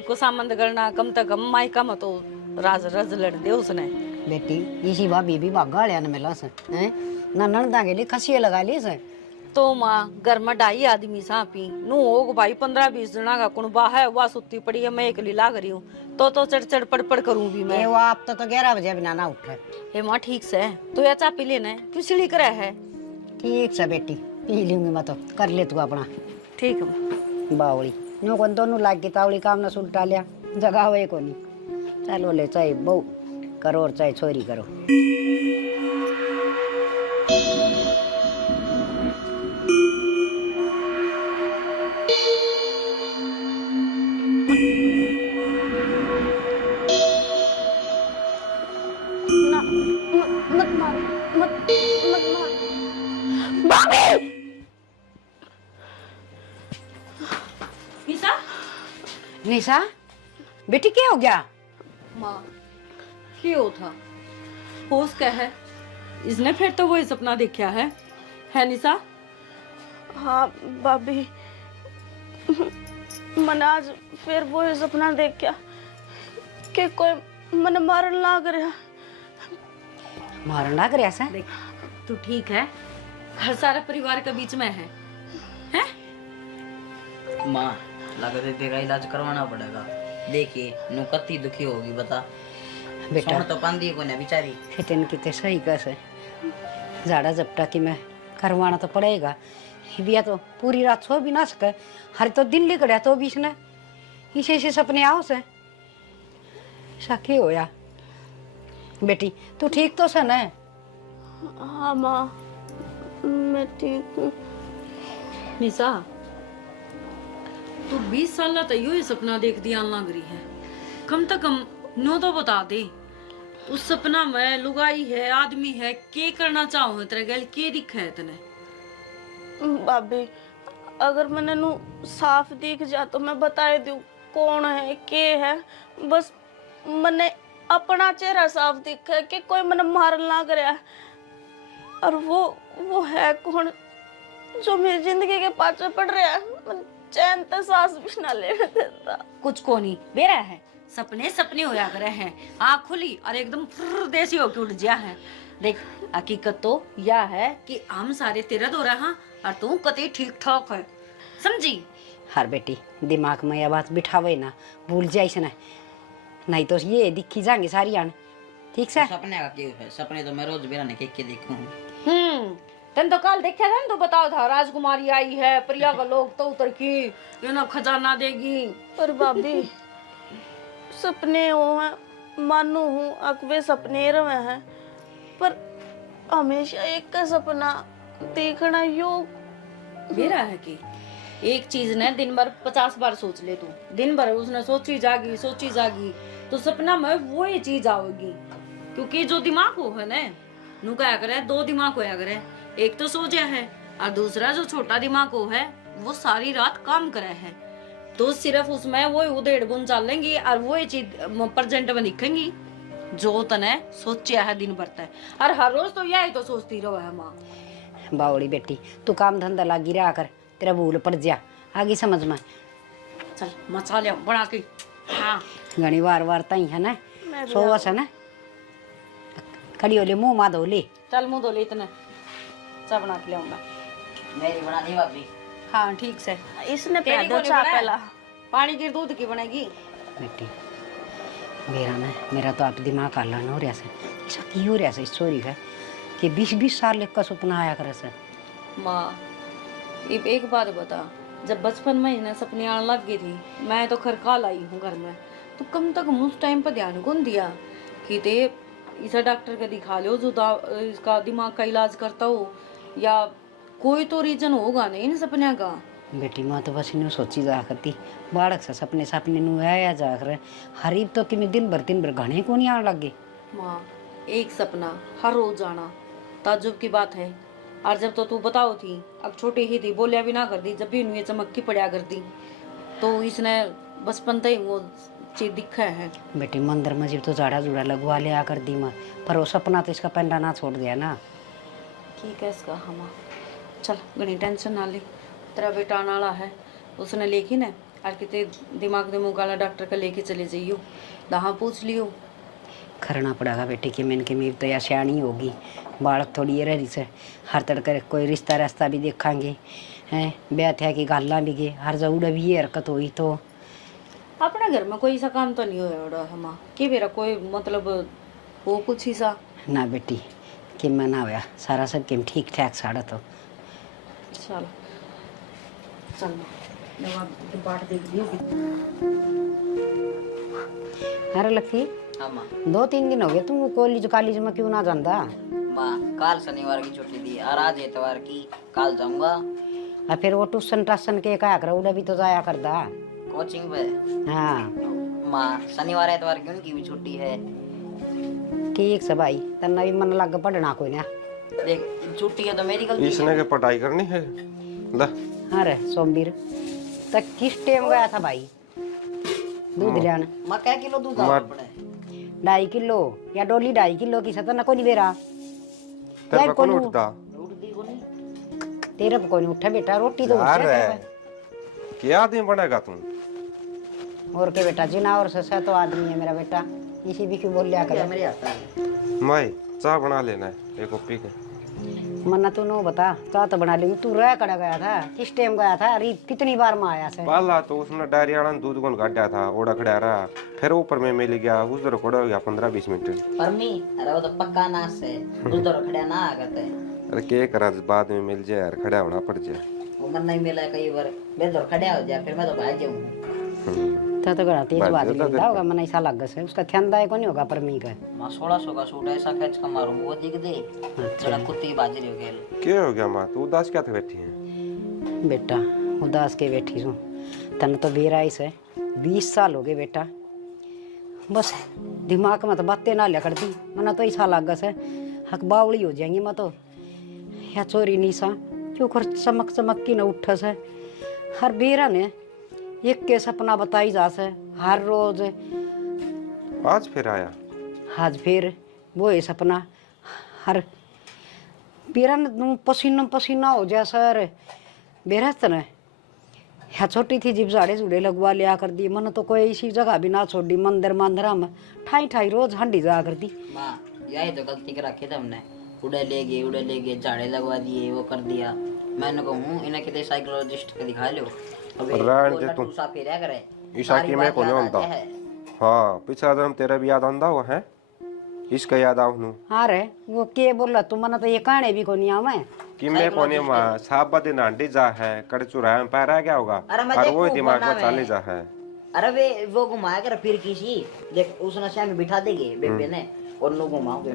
को सामंद करना कम तक कम मायका में तो राज रज लड़ दे उसने। बेटी इसी भाभी भी भागा लिया न मिला से हैं ना ननदा के लिए खसिए लगा ली से। तो माँ घर में ढाई आदमी सापी नू होग भाई 15-20 जना का कुणबा है वह सुती पड़ी है मैं अकेली लाग रही हूँ तो चढ़ चढ़ पड़ पड़ करूँ भी मैं। ये वो आप तो 11 बजे बिना ना उठे। हे माँ ठीक से तो या चा पी लेना है क्यों सिली करे है। ठीक से बेटी पी लूंगी मैं तो कर ले तू अपना। ठीक है बावली नो कौन दोनों लाग की तावली काम ना सुलटा लिया जगह हुए को नहीं। चलो ले चाहे बहू करो और चाहे छोरी करो। मत मार मत मत मार भाभी। निशा निशा बेटी क्या हो गया? माँ क्यों था होश क्या है इसने फिर तो वही सपना देखा है निशा? हाँ भाभी मैंने आज फिर वो ही सपना देखा कि कोई मन मारन लाग रहा। मारन लाग रहा सा? देख तू ठीक है घर सारा परिवार के बीच में है हैं? माँ लगता तेरा इलाज करवाना पड़ेगा। देखिए नु कत्ती दुखी होगी बता। बेटा सोन तो पांदी को ना बेचारी फिटन की ते सही कैसे जाड़ा जपटा की मैं करवाना तो पड़ेगा। बिया तो पूरी रात सो भी ना सके हर तो दिन लिख रहा तो बीच ने इसे से सपने आओ से साखी होया। बेटी तू ठीक तो सन है? हाँ माँ मैं ठीक हूँ। निशा तू 20 साल तक यो ही सपना देख दिया लग रही है कम से कम नो तो बता दे उस सपना में लुगाई है आदमी है के करना चाहो तेरे गल के दिखा है तने? भाभी अगर मैंने नु साफ दिख जा तो मैं बता दूं कौन है के है। बस मैंने अपना चेहरा साफ दिखा है कि कोई मैंने मारन लाग रहा है और वो है कौन जो मेरी जिंदगी के पाछे पड़ रहा है। मैं चैन तक सांस भी ना लेने देता। कुछ को नहीं बेरा है सपने सपने होया करे हैं आँख खुली और एकदम फुर्र देसी होके उठ गया है। देख हकीकत तो यह है कि हम सारे तेरा दो रहा और तू कते ठीक ठाक है समझी? हर बेटी दिमाग में यह बात बिठावे ना भूल जाइस ना नहीं तो ये दिखी जाएंगे सारी आने ठीक से। सपने का क्यों है? सपने तो मैं रोज बेरा ने के देखूं। तन तो कल देखा था तो बताओ था राजकुमारी आई है प्रिया का लोग तो उतर की ये ना खजाना देगी। पर भाभी सपने हो हैं मानू हूँ अकबे सपने रहे हैं पर हमेशा एक का सपना देखना योग मेरा है कि एक चीज ने दिन भर 50 बार सोच ले तू दिन भर उसने सोची जागी तो सपना में वो ही चीज आओगी क्योंकि जो दिमाग हो है ना नु क्या करे दो दिमाग होया करे एक तो सो जा है और दूसरा जो छोटा दिमाग हो है वो सारी रात काम करे है तो सिर्फ उसमें वो उधेड़ बुन चलेंगी और वो ही चीज प्रेजेंट में दिखेंगी जो तने सोचा है दिन भर तक और हर रोज तो यही तो सोचती रहो है माँ। बावड़ी बेटी तू काम धंधा लागी रहा कर तेरा भूल पड़ जा आगे समझ में। चल मचा लिया बना के। हाँ घनी वार तई है ना सोवस है ना खड़ी हो ले मुंह मा धो ले। चल मुँह धो ले इतना चाय बना के लाऊंगा। मेरी बना दी भाभी। हाँ ठीक से इसने तेरी को पैदल चा नहीं पहला पानी की दूध की बनेगी। बेटी मेरा तो आप दिमाग हल्ला हो रहा से ऐसा की हो रहा से स्टोरी है कि 20-20 साल का सपना आया करे से। माँ एक बात बता जब बचपन में इन्हें सपने आने लग गई थी मैं तो खरका लाई हूँ घर में तो कम तक उस टाइम पर ध्यान कौन दिया कि ते इसे डॉक्टर का दिखा लो जो इसका दिमाग का इलाज करता हो या कोई तो रीजन होगा नहीं इन सपने का। बेटी माँ तो बस इन्हें सोची जा करती बाड़क से सपने नु आया जा कर हरीब तो कि दिन भर घने को नहीं आने लग गए। माँ एक सपना हर रोज आना ताज्जुब की बात है और जब तो तू बताओ थी अब छोटी ही थी बोलिया भी ना कर दी जब भी इन्हें चमक्की पड़ा करती तो इसने बचपन तक वो चीज दिखा है। बेटी मंदिर में तो झाड़ा जुड़ा लगवा लिया कर दी माँ पर वो सपना तो इसका पेंडा ना छोड़ दिया ना। ठीक है इसका हम चल घनी टेंशन ना ले तेरा बेटा आने वाला है उसने लिखी ना और कितने दिमाग दे मुकाला डॉक्टर का लेके चले जाइयो, दहा पूछ लियो। करना पड़ेगा बेटी कि मैंने कि मेरी तो या सियाणी होगी, बालक थोड़ी ये रही से हर तड़के कोई रिश्ता रास्ता भी देखांगे हैं, ब्याह थया की गाला भी गे हर जरूर भी ये हरकत हुई तो अपना घर में कोई सा काम तो नहीं होया हमा कि मेरा कोई मतलब वो कुछ ही सा ना बेटी कि मैं ना होया सारा सब किम ठीक ठाक साड़ा तो चल चल दवा बाट देख लियो। अरे लक्की हाँ माँ। 2-3 दिन हो गए तुम कॉलेज में क्यों ना जाता? माँ कल शनिवार की छुट्टी दी और आज इतवार की, कल जाऊंगा। और फिर वो ट्यूशन टासन के क्या कर उड़ा भी तो जाया करता। कोचिंग पे। हाँ माँ शनिवार इतवार की उनकी भी छुट्टी है। ठीक से भाई तना भी मन लग पढ़ना कोई ना देख छुट्टी है तो मेरी गलती इसने के पढ़ाई करनी है ला। अरे सोमवीर तक किस टाइम गया था भाई दूध लेना? माँ क्या किलो दूध माँ- आना पड़े? 2.5 किलो या डोली 2.5 किलो की सतना ना कोई बेरा तेरे यार पे कौन कोनू- उठता उठती को नहीं। तेरे पे कोई नहीं उठा बेटा रोटी तो यार उठा है क्या आदमी बनेगा तुम? और के बेटा जिना और ससा तो आदमी है मेरा बेटा इसी भी क्यों बोल लिया क्या कर मेरे आता है? मैं चाय बना लेना है एक कॉपी के। मन्ना तू नो बता चाह तो बना लेंगे तू रह कड़ा गया था किस टाइम गया था अरे कितनी बार में आया से पाला तो उसने डायरी आना दूध कौन काटा था ओड़ा खड़ा रहा फिर ऊपर में मिल गया उस दर खड़ा हो गया 15-20 मिनट। परमी अरे वो तो पक्का नाश है, उधर खड़ा ना आगत है। अरे के करा बाद में मिल जाए यार खड़ा होना पड़ जाए। वो मन नहीं मिला कई बार मैं तो खड़ा हो जाए फिर मैं तो भाग जाऊँ। तो गड़ा तेज बात बात है, तो लेता होगा मन ऐसा लग से उसका ध्यान दायक नहीं होगा परमी का। माँ 1600 का सूट ऐसा खींच कर मारूं वो दिख दे जरा कुत्ते की बाजरी हो गया। क्या हो गया माँ तू उदास क्या था बैठी है? बेटा उदास के बैठी हूँ तन तो बेराई से 20 साल हो गए बेटा बस दिमाग में तो बातें ना लिया करती मना तो ऐसा लग से हक बावड़ी हो जाएंगी मैं तो या चोरी निशा क्यों कर चमक चमक की न उठ से हर बेरा ने एक के सपना बताई जा से हर रोज आज फिर आया आज फिर वो है सपना हर बेरा ने पसीना पसीना हो जा सर बेरा तने या छोटी थी जिब झाड़े झूड़े लगवा लिया कर दी मन तो कोई ऐसी जगह भी ना छोड़ी मंदिर मंदिरा में ठाई ठाई रोज हंडी जा कर दी। माँ यही तो गलती कर रखी थी हमने, उड़े ले गए झाड़े लगवा दिए वो कर दिया। मैंने कहूँ इन्हें कितने साइकोलॉजिस्ट के दिखा लो अबे रान वो दे लट्टू तू। सा फिर करे ईशा की मैं कौन होता? हाँ पिछला जन्म तेरा भी याद आंदा हुआ है इसका याद आऊ हूँ हाँ रे वो के बोला तू मन तो ये कहानी भी कोनी आवे कि मैं कोने माँ साहब बदे नांडी जा है कड़ चुराया में पैरा क्या होगा अरे मैं और देखो वो दिमाग बना में चाले में। जा है। अरे वे वो घुमाया कर फिर किसी देख उस नशा में बिठा देंगे बेबे ने और नो घुमाओगे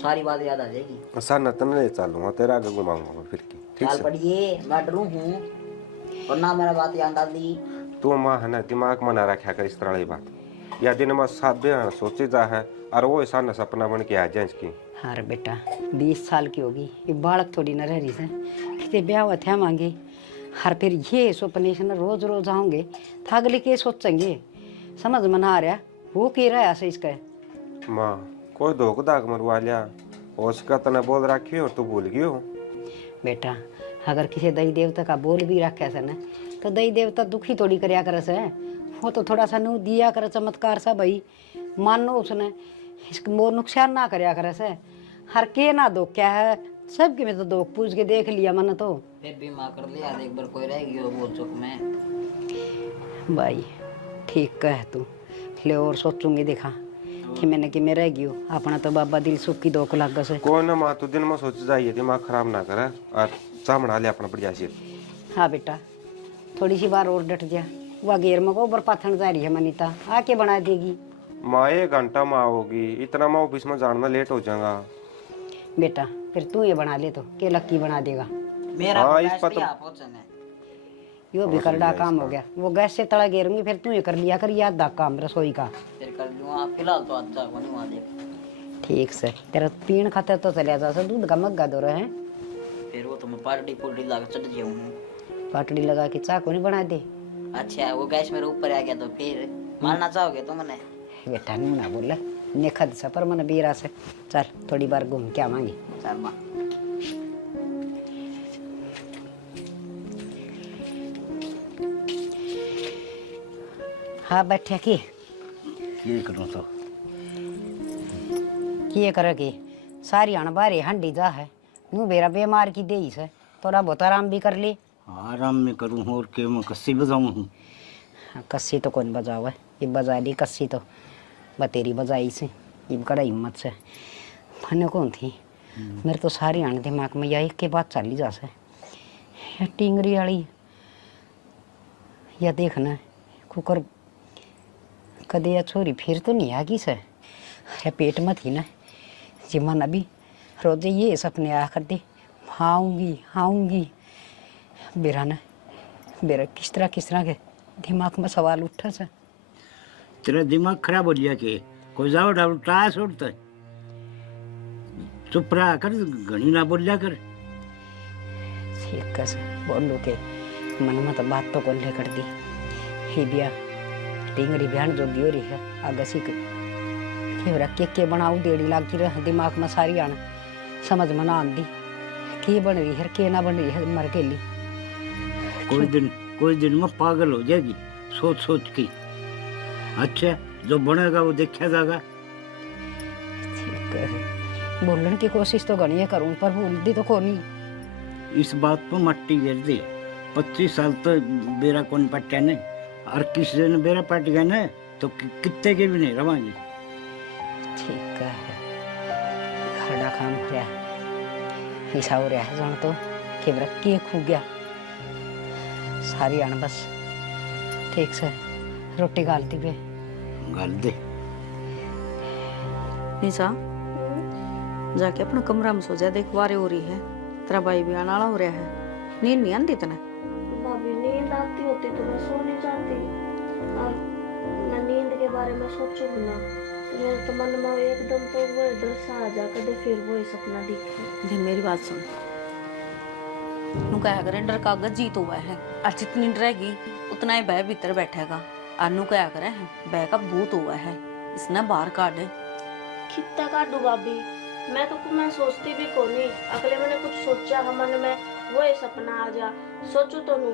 सारी बात याद आ जाएगी। सर नतन ले चलूंगा तेरा आगे घुमाऊंगा फिर की ठीक चाल से। पड़िए मैं डरू हूँ और ना मेरा बात याद आ दी। तू माँ है ना दिमाग में ना रखा कर इस तरह की बात या दिन में साबे सोचे जा है और वो ऐसा न सपना बन के आ जाए इसकी। हाँ रे बेटा 20 साल की होगी ये बालक थोड़ी न रह रही से कितने ब्याह हुआ थे मांगे हर फिर ये सपने से न रोज रोज आऊंगे थागले के सोचेंगे समझ में ना आ रहा वो कह रहा है ऐसे इसका माँ कोई धोख दाग मरवा लिया उसका तने बोल रखी और तू भूल गई हो। बेटा अगर किसी दई देवता का बोल भी रखे से न तो दई देवता दुखी थोड़ी करया करे से वो तो थोड़ा सा नू दिया करे चमत्कार सा भाई मानो उसने इसको वो नुकसान ना करया करे से हर के ना दो क्या है सबके में तो दो पूछ के देख लिया मन तो फिर भी माँ कर लिया एक बार कोई रहेगी वो बोल चुक में भाई ठीक कह तू ले और सोचूंगी देखा कि मैंने कि मैं रह गई हूँ अपना तो बाबा दिल सुख की दोख लग से। कोई ना माँ तू दिन में सोच जाइए दिमाग खराब ना करे और चाह बना ले अपना बढ़िया से। हाँ बेटा थोड़ी सी बार और डट जा वह घेर में गोबर पाथन जा रही है मनीता आके बना देगी। माँ 1 घंटा माँ होगी इतना मैं ऑफिस में जाने में लेट हो जाऊंगा। बेटा फिर तू ये बना ले तो के लक्की बना देगा मेरा हाँ, गैस इस पर भी तो- आप पहुंचने। यो भी करड़ा काम हो गया वो गैस से तड़ा घेरूंगी फिर तू ये कर लिया कर याद दा काम रसोई का फिर कर लूँगा फिलहाल तो अच्छा को नहीं वहाँ देख। ठीक से तेरा पीण खाते तो चलिया जा दूध का मग्गा दो रहे हैं फिर वो तो मैं पार्टी पुर्टी ला के चढ़ जाऊँ। पाटड़ी लगा के चाकू नहीं बना दे। अच्छा वो गैस मेरे ऊपर आ गया तो फिर मारना चाहोगे तो मैंने बेटा नहीं ना बोला नेखद सा पर मन बीरा से चल थोड़ी बार घूम के आवांगी। चल माँ हाँ बैठे की करूँ तो किए करेगी सारी अणबारे हंडी जा है नू बेरा बीमार की दे से थोड़ा बहुत आराम भी कर ली। आराम में करूँ और के मैं कस्सी बजाऊँ हूँ। कस्सी तो कौन बजावे ये बजा ली कस्सी तो बतेरी बजाई से ये कड़ा हिम्मत से मैंने कौन थी मेरे तो सारी आने दिमाग में यही के बात चली जा से या टिंगरी वाली या देखना कुकर कदे या छोरी फिर तो नहीं आगी से या पेट में थी ना जी मन अभी रोजे ये सपने आ कर दे आऊँगी बेरा ना बेरा किस तरह के दिमाग में सवाल उठा से। तेरा दिमाग खराब हो गया के कोई जाओ डाल टास उठता है। चुप रहा कर घनी ना बोलिया कर। ठीक कैसे बोलू के मन में तो बात तो कौन ले कर दी ही बिया टिंगरी बहन जो दियो रही है आगे सीख के बनाऊ देड़ी लागी रह दिमाग में सारी आना समझ में ना आंदी के बन रही है के ना बन रही है मर के ली कोई दिन में पागल हो जाएगी सोच के। अच्छा जो बनेगा वो देखा जाएगा। ठीक है बोलने की कोशिश तो घनी करूं पर बोलती तो कोनी। इस बात पर मट्टी गिर दी 25 साल तो बेरा कौन पट्टा नहीं और किसी दिन बेरा पट गया ना तो कितने के भी नहीं रवांगे। ठीक है खड़ा काम हो रहा ऐसा हो रहा है जान तो केवरा के खू गया सारी आन बस ठीक से रोटी गालती पे गाल दे। निशा जाके अपना कमरा में सो जा देख वारे हो रही है तेरा भाई भी आना हो रहा है नींद नहीं आती तना। भाभी नींद आती होती तो मैं सो नहीं जाती और मैं नींद के बारे में सोचूं ना तो मेरे तो मन में एकदम तो वो डर सा आ जा कदे फिर वो सपना दिखे। दे मेरी बात सुन नु कहा करे डर का जीत हुआ है और जितनी डरेगी उतना ही भय भीतर बैठेगा और नु कहा करे भय का भूत हुआ है इसने बाहर काट कितना काटू भाभी मैं सोचती भी कोनी अगले मैंने कुछ सोचा हम मन में वो सपना आ जा सोचू तो नू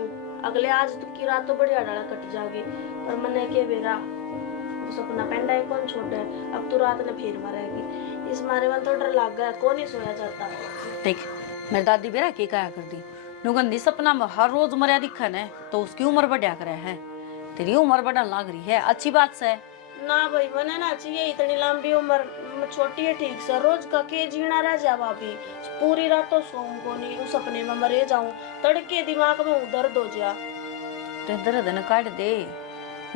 अगले आज तो की रात तो बढ़िया डाला कट जाएगी पर मैंने के बेरा वो सपना पेंडा है कौन छोटे अब तो रात ने फिर मरेगी इस मारे में तो डर लग गया कौन ही सोया जाता। देख मेरी दादी बेरा के कहा कर दी नुगंदी सपना में हर रोज मरिया दिखा है तो उसकी उम्र बढ़िया करे है तेरी उम्र बढ़ने लग रही है अच्छी बात से ना भाई मैंने ना चाहिए इतनी लंबी उम्र छोटी है ठीक से रोज का के जीना रह जा भाभी पूरी रात तो सोऊं को नहीं उस सपने में मरे जाऊं तड़के दिमाग में दर्द हो जा ते दर्द न काट दे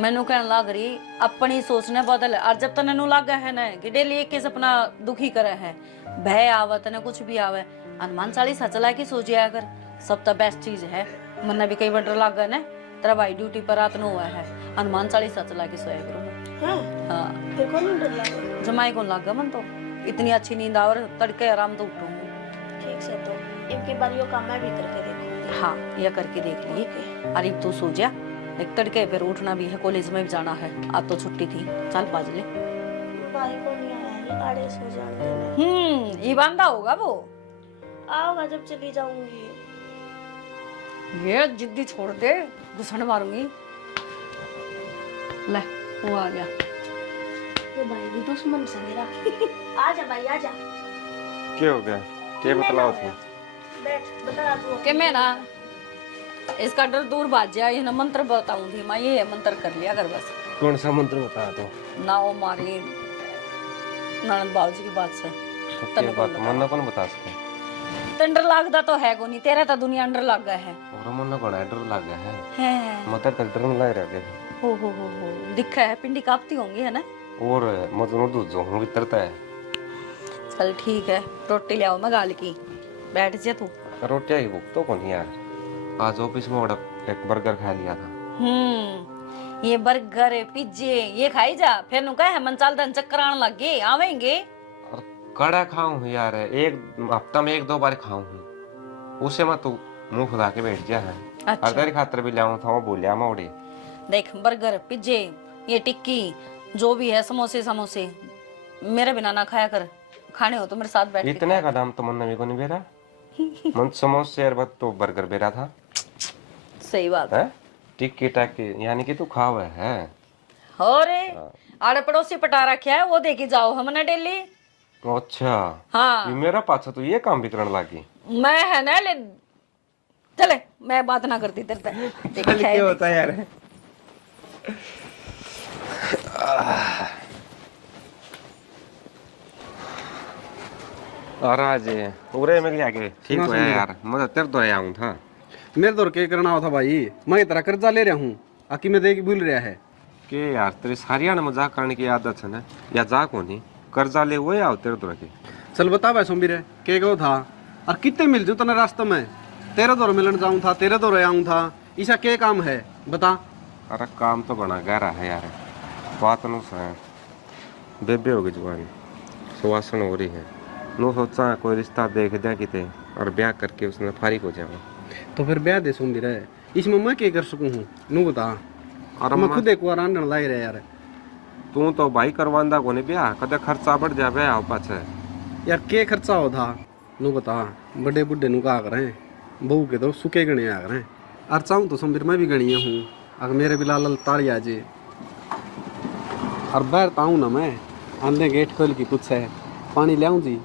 मैनू कहने लग रही अपनी सोचने बदल और जब तक लग है ना कि डेली एक सपना दुखी करे है भय आवे तने कुछ भी आवे हनुमान चालीसा चला के सो जाया कर सब तो बेस्ट चीज है मन्ना भी कई बार डर लग गया ना तेरा भाई ड्यूटी पर रात न हुआ है हनुमान चालीसा चला के सोया करो। हाँ फिर कौन डर लगा जमाई को लग गया मन तो इतनी अच्छी नींद आवर तड़के आराम तो उठूंगी। ठीक से तो इनके बार यो काम मैं भी करके देखूंगी। हाँ यह करके देख लिए अरे तू सो जा एक तड़के फिर उठना भी है कॉलेज में भी जाना है आज तो छुट्टी थी चल बाज ले भाई को नहीं आया आड़े सो जाते ये बांधा होगा वो आओगा जब चली जाऊंगी। ये जिद्दी छोड़ दे घुसन मारूंगी ले वो आ गया ये भाई भी दुश्मन से मेरा आजा भाई आजा क्या हो गया क्या बतलाओ थे बैठ बता तू कि मैं ना इसका डर दूर भाग जाए ये ना मंत्र बताऊं थी मैं ये मंत्र कर लिया कर बस। कौन सा मंत्र बता दो ना वो मारी ननद बाबूजी की बात से क्या बात मन कौन बता सके तो डर लगता तो है को नहीं तेरा तो दुनिया डर लग गया है और मन को डर लग गया है हैं मत तक डर लग रहा है हो दिखा है पिंडी कांपती होंगी है ना और मतलब दूध जो हूं भीतरता है। चल ठीक है रोटी ले आओ मैं गाल की बैठ जा तू। रोटियां ही भूख तो कौन यार आज ऑफिस में बड़ा एक बर्गर खा लिया था। ये बर्गर पिज्जे ये खाई जा फिर नु कहे मन चल दन चक्कर आने लग गए आवेंगे और कड़ा खाऊं यार एक हफ्ता में 1-2 बार खाऊं उसे मत तू मुंह फुला के बैठ जा है। अच्छा। और तेरी खातर भी लाऊं था वो बोलिया मोड़े देख बर्गर पिज्जे ये टिक्की जो भी है समोसे समोसे मेरे बिना ना खाया कर खाने हो तो मेरे साथ बैठ के इतने का दाम तो मन नवी को नहीं बेरा मन समोसे यार बात तो बर्गर बेरा था सही बात है टिक्की टाकी यानी कि तू खावे है और आड़े पड़ोसी पटा रखे है वो देखी जाओ हमने डेली। अच्छा हाँ ये मेरा पाछा तो ये काम भी करने लगी। मैं है ना ले चले मैं बात ना करती तेरे से क्या होता है यार। और आज पूरे मिल गया के ठीक है यार, मैं तेरे तो आया हूँ था। मेरे तो क्या करना होता भाई, मैं तेरा कर्जा ले रहा हूँ आकी में देगी भूल रहा है के यार तेरी सारिया ने मजाक करने की आदत है ना, या जा को नहीं कर्जा ले वो या तेरे तो रखे। चल बता भाई सोमबीर के गो था और कितने मिल जू तने रास्ते में, तेरे दौर मिलन जाऊँ था, तेरे दौर आऊँ था, ऐसा क्या काम है बता। अरे काम तो बना गहरा है यार, बात नु से बेबे होगी जवानी सुवासन हो रही है, नु सोचा कोई रिश्ता देख दिया किते और ब्याह करके उसने फारिग हो जाऊँ। तो फिर ब्याह दे सोमबीर, इसमें मैं क्या कर सकूँ हूँ नू बता। और मैं खुद एक बार आंधन लाई रहा यार। तू तो भाई करवांदा को नहीं ब्याह, कदे खर्चा बढ़ जा ब्याह पाछे। यार के खर्चा हो था नू बता, बड़े बुढ़े नु का करें, बहू के तो सुखे गणे आ करें। और चाहूँ तो सोमबीर मैं भी गणिया हूँ, अगर मेरे भी लाल तारी आ जे और बाहर ताऊँ ना मैं आंधे गेट खोल की पूछे पानी लियाऊँ जी,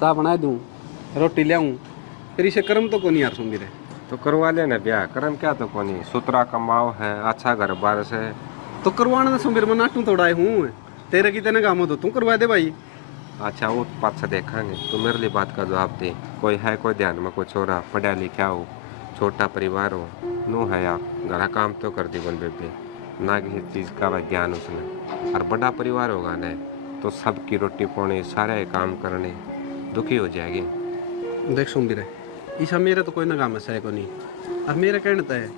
चाय बना दूँ, रोटी लियाऊँ, फिर इसे कर्म तो को नहीं यार सोमबीर। तो करवा लेना ब्याह, करम क्या तो कोनी, सुतरा कमाओ है, अच्छा घर बार से। तो करवाना ना सोमबीर, मैं नाटू तोड़ाए हूँ, तेरे की तेने काम हो तो तू करवा दे भाई। अच्छा वो पाछा देखेंगे, तो मेरे लिए बात का जवाब दे। कोई है कोई ध्यान में कोई छोरा पढ़ा लिखा हो, छोटा परिवार हो, नो है यार घरा काम तो कर दी बन बेबे, ना किसी चीज़ का ज्ञान उसने। और बड़ा परिवार होगा ना तो सबकी रोटी पानी सारे काम करने दुखी हो जाएगी। देख सोमबीर ईसा मेरे तो कोई ना काम है को नहीं, और मेरे कहने तो है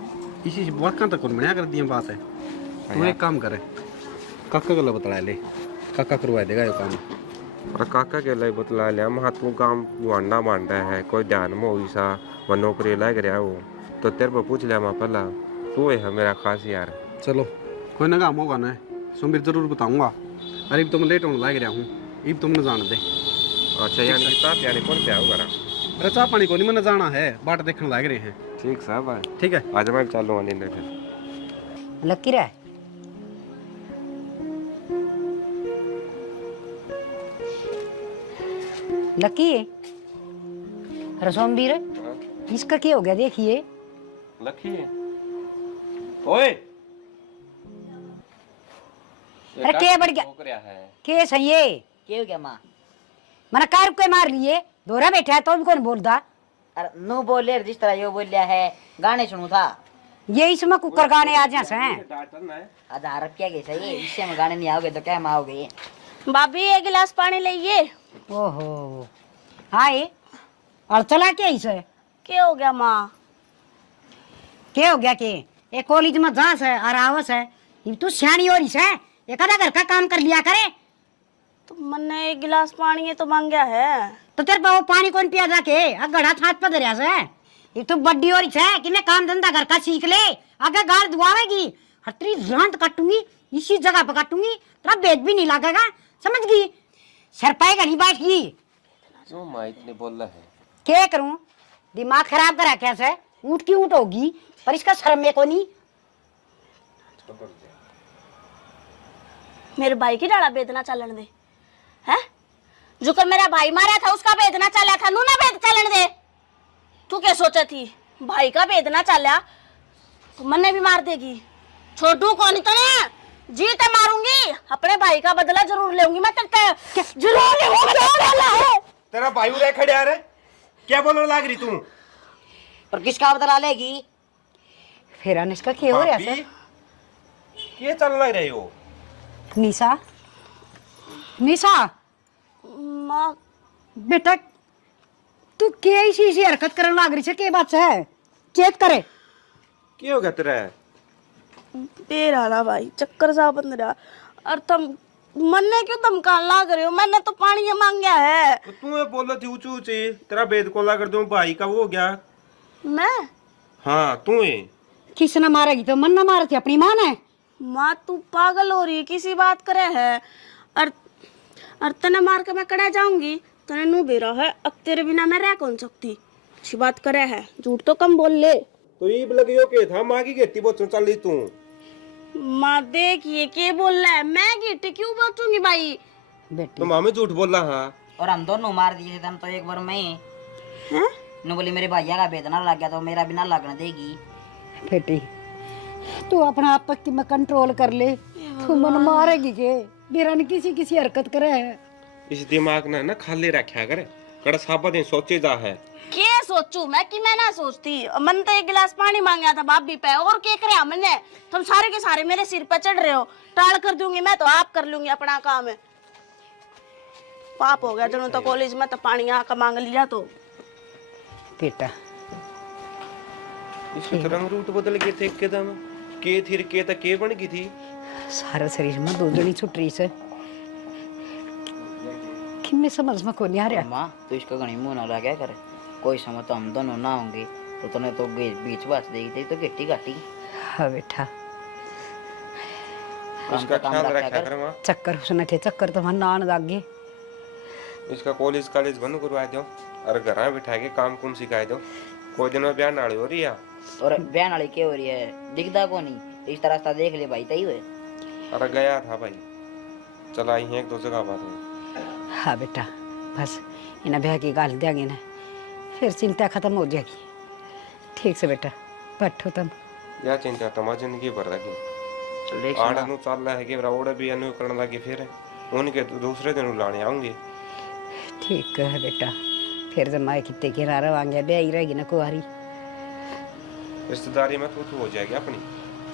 इसी वाक़ा तक कौन बढ़िया कर दिया बात है। तू एक काम करे, काका को बतला ले, काका करवा देगा ये काम। और काका के लिए बतला लिया, महा तू काम वांडा मांडा है, कोई ध्यान में हो सा वह नौकरी लग रहा हो तो तेरे पर पूछ लिया मैं पहला, तू है मेरा खास यार। चलो कोई ना काम होगा ना सोमबीर जरूर बताऊंगा। अरे अब तो मैं लेट होने लग रहा हूँ, अब तुमने जान दे। अच्छा यानी कि ताप यानी कौन क्या होगा? अरे चाह पानी को नहीं मैंने जाना है, बाट देखने लग रहे हैं। ठीक साहब ठीक है आज मैं चालू आने फिर। लकी रे लकी रसोमबीर इसका क्या हो गया देखिए। लकी ओए अरे क्या बढ़ गया के सही है क्या हो गया माँ? मैंने कार को मार लिए दोरा बैठा है तो भी कौन बोलता। अरे नो बोले जिस तरह यो बोल लिया है, गाने सुनू था ये इसमें कुकर गाने आ जा से आधार क्या कैसा ये इससे में गाने नहीं आओगे तो क्या में आओगे? भाभी एक गिलास पानी लाइए। ओहो हाय और चला क्या इसे क्या हो गया माँ? क्या हो गया के एक कॉलेज में जास है और आवस है, ये तू सियानी हो रही है, एक आधा घर का काम कर लिया करे। तो मैंने एक गिलास पानी तो मांगा है। तो तेरे पे वो पानी कौन पिया जाके गड़ा छात पे धरिया से, ये तो बड्डी हो रही है कि मैं काम धंधा घर का सीख ले, आगे गाड़ दुआवेगी हर तेरी जांत काटूंगी, इसी जगह पे काटूंगी, तेरा बेद भी नहीं लगेगा, समझ गई? सर पाएगा नहीं बैठ गई जो माँ इतने बोल रहा है क्या करूं, दिमाग खराब करा कैसे, ऊँट की ऊँट होगी पर इसका शर्म में को नहीं। मेरे भाई की डाला बेदना चलन दे है, जो कर मेरा भाई मारा था उसका बेदना चला था, नू ना बेद चलन दे। तू क्या सोचा थी भाई का बेदना चला तो मन्ने भी मार देगी, छोटू कौन इतना जीते मारूंगी, अपने भाई का बदला जरूर लेऊंगी मैं, जरूर लेऊंगी। तेरा भाई उरे खड़े आ रहे क्या बोलने लग रही तू? पर किसका बदला लेगी? फिर अनुष्का क्या हो रहा है? ये चल लग रही हो निशा निशा माँ बेटा तू क्या ऐसी हरकत करने लग रही है, क्या बात है चेक करे। क्या हो गया तेरा? तेरा ना भाई चक्कर सा बंद रहा, और तुम मन्ने क्यों धमकान लाग रहे हो, मैंने तो पानी मांगा है। तो तू ये बोल रही थी ऊंची ऊंची, तेरा बेद को ला कर दूं भाई का वो हो गया। मैं हाँ तू ही किसने मारेगी तो मन ना मारे थे अपनी माँ ने। माँ तू पागल हो रही है, किसी बात करे है, और तने मार के मैं कड़ा जाऊंगी, तने नू बेरा है, अब तेरे बिना मैं रह कौन सकती, अच्छी बात करे है, झूठ तो कम बोल ले। तो ये लगी हो के था माँ की खेती बहुत चल रही तू। माँ देखिए के बोल रहा है, मैं गिट्टी क्यों बचूंगी भाई? बेटी तो मामी झूठ बोल रहा हाँ। और हम दोनों मार दिए थे तो एक बार मैं नु बोली मेरे भैया का बेदना लग गया तो मेरा भी ना लगने देगी। बेटी तू अपना आप की में कंट्रोल कर ले, तू मन मारेगी के मेरा ने किसी किसी हरकत करे है। इस दिमाग ने ना खाली रखा करे, कड़ा साबा दिन सोचे जा है। के सोचू मैं कि मैं ना सोचती। मन तो एक गिलास पानी मांगा था भाभी पे, और क्या करे हमने? तुम सारे के सारे मेरे सिर पे चढ़ रहे हो। टाल कर दूंगी मैं तो आप कर लूंगी अपना काम है। पाप हो गया जनो तो कॉलेज में तो पानी आका मांग लिया तो। बेटा इसमें तो रंग रूट बदल गए थे एकदम, के थी के तक के बन गई थी। सारा शरीर में दो जनी छुट रही से कि मैं समझ में को नहीं आ रहा। माँ तो इसका घनी मुंह ना लगा करे, कोई समय तो हम दोनों ना होंगे तो तूने तो बीच बस देगी थी तो गिट्टी काटी। हाँ बेटा उसका काम ख्याल रखा रखा कर। कर माँ। चक्कर उसने थे, चक्कर तो वहां नान लग गए। इसका कॉलेज कॉलेज बंद करवा दो और घर बिठा के काम कुम सिखा दो। कोई दिन में ब्याह नाड़ी हो रही है और बहन वाली क्या हो रही है, दिखता को नहीं, इस रास्ता देख ले भाई तई हुए। अरे गया था भाई, चला आई है एक दो जगह बात हुई। हाँ बेटा बस इन्हें ब्याह की गाल देंगे ना, फिर चिंता खत्म हो जाएगी। ठीक से बेटा बैठो तुम। या चिंता तुम्हारी जिंदगी भर लगी। आड़ा नु चल रहा है कि ओड़े भी अनु करने लगी, फिर उनके दूसरे दिन लाने आऊंगी। ठीक है बेटा, फिर जब माए कितने किनारा वांगे ब्याह ही रहेगी ना कुआरी। रिश्तेदारी में तू हो जाएगी अपनी।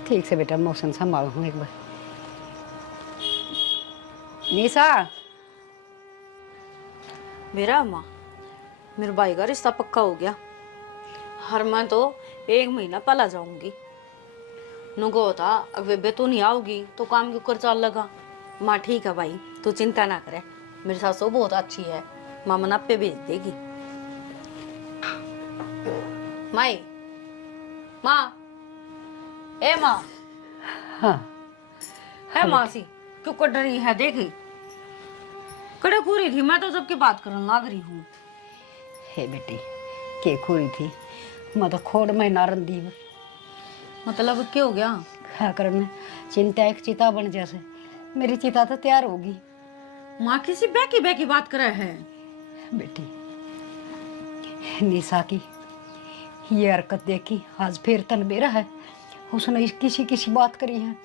ठीक से बेटा मौसम संभालो हूँ एक बार। निशा मेरा माँ मेरे भाई का रिश्ता पक्का हो गया। हर मैं तो 1 महीना पहला जाऊंगी। नुको था अगर बे तू नहीं आओगी तो काम क्यों कर चल लगा। माँ ठीक है भाई, तू चिंता ना करे, मेरी सासू बहुत अच्छी है, माँ मना पे भेज देगी। माई माँ ए माँ। हाँ है मासी क्यों कर रही है? देखी कड़े पूरी थी मैं तो जबकि बात करने लग रही हूँ। हे बेटी के खोरी थी, मैं तो खोड़ में नारन दी। मतलब क्या हो गया? हाँ करने चिंता एक चिता बन जैसे, मेरी चिता तो तैयार होगी। माँ किसी बैकी बैकी बात कर रहे हैं। बेटी निशा की ये हरकत देखी आज फिर तन बेरा है, उसने किसी किसी बात करी है।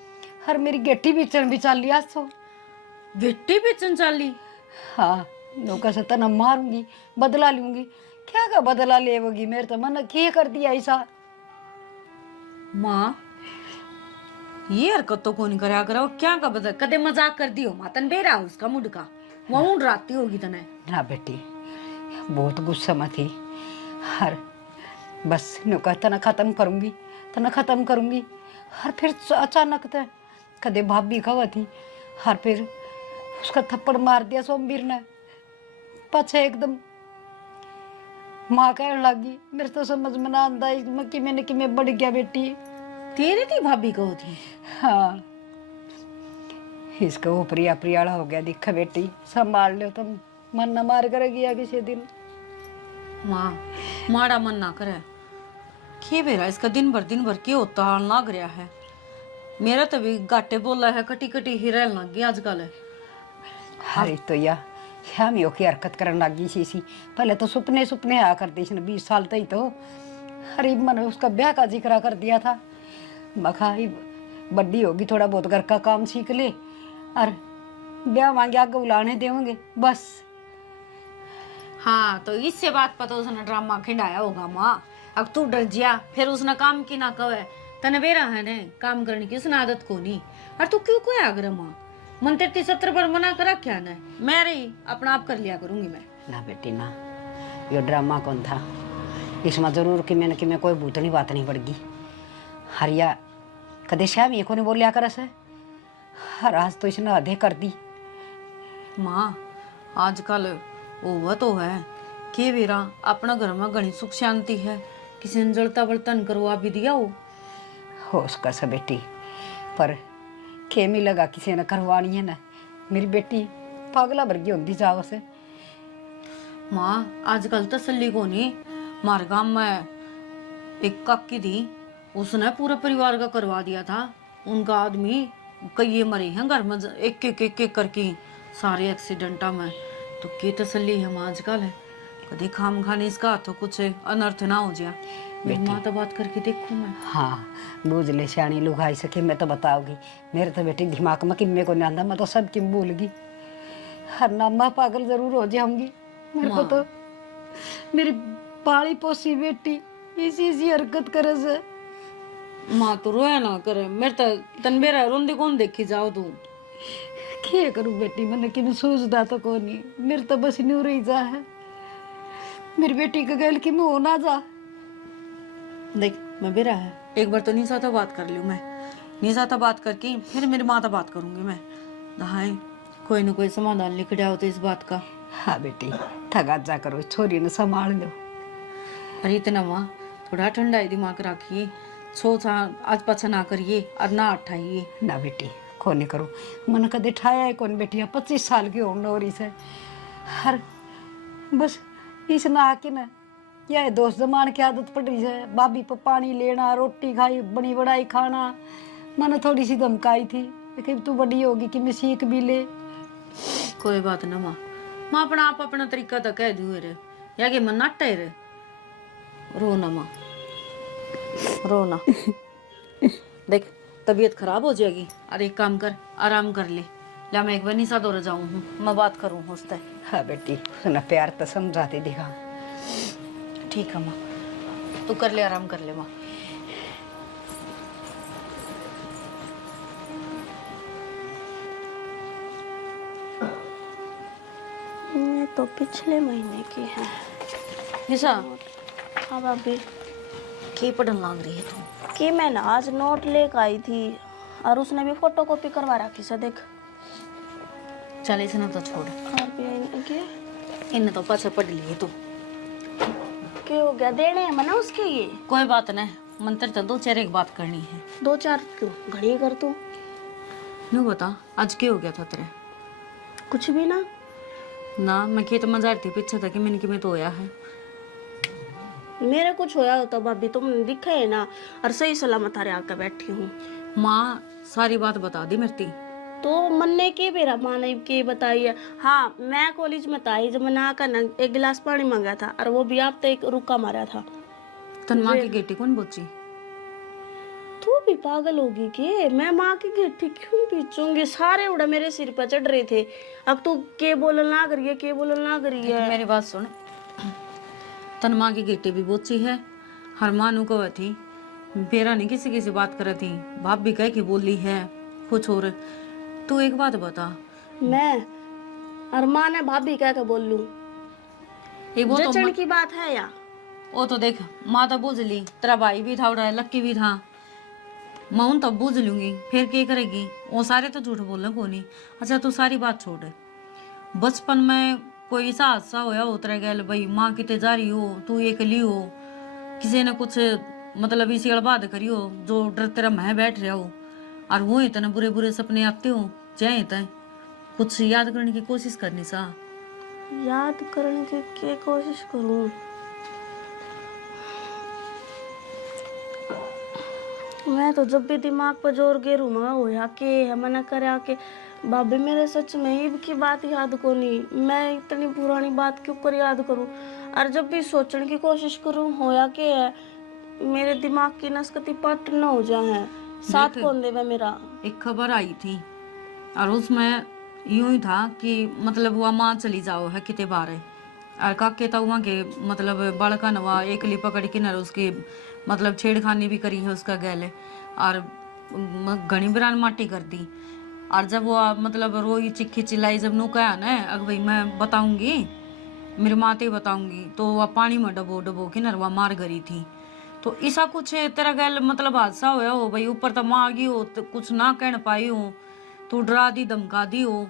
हर मेरी गेटी बेचन भी चल लिया सो। बेटी बेचन चाली? हाँ नौका से तना मारूंगी, बदला लूंगी। क्या का बदला लेवगी? मेरे तो मन क्या कर दिया ऐसा। माँ ये हरकत तो कौन करा करो, क्या का बदल कदे मजाक कर दियो मातन बेरा उसका मुड का वो डराती होगी तने। ना बेटी बहुत गुस्सा में थी। हर बस नौका तना खत्म करूंगी, तना खत्म करूंगी। हर फिर अचानक तो कदे भाभी खवा थी, हर फिर उसका थप्पड़ मार दिया सोमवीर ने। पछे एकदम माँ कहने लगी, मेरे तो समझ में ना आता कि मैंने कि मैं बढ़ गया बेटी। तेरी थी भाभी को थी? हाँ इसका वो प्रिया प्रियाड़ा हो गया दिखा बेटी, संभाल लो तुम, मन न मार करेगी या किसी दिन। माँ माड़ा मन ना करे के बेरा इसका दिन भर के होता हाल लग रहा है। मेरा तो भी गाटे बोला है, कटी कटी ही रहने लग गई आजकल है। अरे तो या शामियों की हरकत करने लगी सी। पहले तो सुपने सुपने आया करती थी 20 साल तक तो। अरे मैंने उसका ब्याह का जिक्र कर दिया था, मखा ही बड्डी होगी थोड़ा बहुत घर का काम सीख ले और ब्याह मांगे आगे बुलाने देंगे बस। हाँ तो इससे बात पता उसने ड्रामा खिंडाया होगा माँ। अब तू डर जिया फिर उसने काम की ना कवे तने बेरा है ने काम करने की उसने आदत को नहीं। और तू क्यों कोई आग्रह माँ मन 33-70 बार मना करा क्या ना, मैं रही अपना आप कर लिया करूंगी मैं। ना बेटी ना, ये ड्रामा कौन था इसमें जरूर कि मैं कोई भूतनी बात नहीं पड़गी। हरिया कदे श्याम ये को नहीं बोलिया कर से, हर आज तो इसने आधे कर दी। माँ आजकल वो तो है कि बेरा अपना घर में घनी सुख शांति है, किसी ने जलता बर्तन करवा भी दिया हो उसका से बेटी, पर खेमी लगा किसी ने करवानी है ना। मेरी बेटी पागला वर्गी होती जाओ से। माँ आजकल तसल्ली को नहीं, मार गांव में एक काकी थी, उसने पूरे परिवार का करवा दिया था। उनका आदमी कई मरे हैं घर में एक एक करके सारे एक्सीडेंटा में। तो की तसल्ली है माँ आजकल है, कभी खाम खाने इसका तो कुछ अनर्थ ना हो जाए। मेरी माँ तो बात करके देखूँ मैं। हाँ बूझ ले सियाणी लुगाई सके मैं तो बताऊंगी। मेरे तो बेटी दिमाग में किम्मे को नहीं आंदा, मैं तो सब किम भूल गई। हर नामा पागल जरूर हो जाऊंगी। मेरे को तो मेरी पाली पोसी बेटी इसी हरकत करे से। माँ तो रोया ना करे, मेरे तो तन मेरा रोंदे कौन देखी जाओ तू। क्या करूं बेटी, मैंने कि सोचता तो को नहीं, मेरे तो बस न्यू रही जा है। मेरी बेटी का गैल की मुँह ना जा। देख मैं बेरा है, एक बार तो निशा तो बात कर लूँ मैं, निशा तो बात करके फिर मेरी माँ तो बात करूंगी मैं। दहाई कोई ना कोई समाधान निकल आओ तो इस बात का। हाँ बेटी ठगा जा करो, छोरी ने संभाल लो। अरे इतना माँ थोड़ा ठंडा दिमाग रखिए, सोचा आज पाछा ना करिए और ना उठाइए। ना बेटी कोने करो, मन कदे ठाया है कौन बेटी, 25 साल की होने हो रही से। हर बस इस ना आके ना यह दोस्त जमान की आदत पड़ रही है। भाभी पर पानी लेना, रोटी खाई बनी बढ़ाई खाना। मैंने थोड़ी सी धमकाई थी कि तू बड़ी होगी कि मैं सीख भी ले। कोई बात ना माँ, माँ अपना आप अपना तरीका तो कह दूँ रे, या कि मन नाटे रे। रो ना माँ, रो ना। देख तबीयत खराब हो जाएगी, और एक काम कर आराम कर ले। ला मैं एक बार निशा दौड़ जाऊँ हूँ, मैं बात करूँ उससे। हाँ बेटी उसने प्यार तो समझाती दिखा। ठीक है माँ, तू कर ले आराम कर ले माँ। ये तो पिछले महीने की है। निशा हाँ भाभी। की पढ़न लग रही है तू? कि मैं ना आज नोट लेकर आई थी और उसने भी फोटो कॉपी करवा रखी से देख। चल इसे ना तो छोड़, इन्हें तो पाछा पढ़ लिए तू। क्या हो गया, देने हैं मना उसके ये? कोई बात नहीं, मंत्र तो 2 4 एक बात करनी है। 2 4 क्यों घड़ी कर तू? यूँ बता आज क्या हो गया था तेरे? कुछ भी ना। ना मैं खेत में जा रही थी पीछे था कि मैंने कि मैं तो होया है। मेरे कुछ होया होता भाभी, तुमने दिखा है ना, और सही सलामत हारे आकर बैठी हूँ। माँ सारी बात बता दी मेरी। तो मन ने के बेरा माँ ने के बताई है। हाँ मैं कॉलेज में था, जब मैं नहा कर एक गिलास पानी मांगा था और वो भी आप तो एक रुका मारा था। तन माँ की गेटी कौन बोची? तू भी पागल होगी के? मैं माँ की गेठी क्यों पीछूंगी? सारे उड़ा मेरे सिर पर चढ़ रहे थे। अब तू के बोलना ना करिए, के बोलना ना करिए। मेरी बात सुन, तन माँ की गेटी भी बोची है, हर माँ नु कह थी बेरा नहीं किसी किसी बात कर थी, बाप भी कह के बोली है कुछ और। तू एक बात बता, मैं और माँ ने भाभी कह के बोल लूं? एक वो तो जचन की बात है या? वो तो देख माँ तो बूझ ली, तेरा भाई भी था उड़ा लक्की भी था, मैं उन तब बूझ लूंगी, फिर क्या करेगी? वो सारे तो झूठ बोलना को नहीं। अच्छा तू सारी बात छोड़, बचपन में कोई ऐसा हादसा होया हो तेरे गैल भाई, माँ कितने जा रही हो, तू अकेली हो, किसी ने कुछ मतलब इसी अड़बाद करी हो जो डर तेरा मैं बैठ रहा हो, और वो इतने बुरे बुरे सपने आते हो चाहे तय कुछ याद करने की कोशिश करनी सा। याद करने की क्या कोशिश करूं? मैं तो जब भी दिमाग पर जोर गेरू मैं होया के मना करा के भाभी मेरे सच में ही की बात याद को नहीं। मैं इतनी पुरानी बात क्यों कर याद करूं? और जब भी सोचने की कोशिश करूं होया के है मेरे दिमाग की नसकती पट न हो जाए। साथ कौन देवे मेरा? एक खबर आई थी और उसमें यूं ही था कि मतलब वह माँ चली जाओ है कितने बार है, और काके तो वहाँ के मतलब बड़का नवा एकली पकड़ के न उसकी मतलब छेड़खानी भी करी है उसका गैले, और घनी बिरान माटी कर दी। और जब वो मतलब रोई चिक्की चिल्लाई, जब नू कहा ना अग भाई मैं बताऊंगी मेरी माते बताऊंगी, तो वह पानी में डबो डबो के नरवा मार गई थी। तो ऐसा कुछ तेरा गैल मतलब हादसा होया हो भाई, ऊपर तो माँ आ गई हो तो कुछ ना कह पाई हो, तो डरा दी धमका दी हो,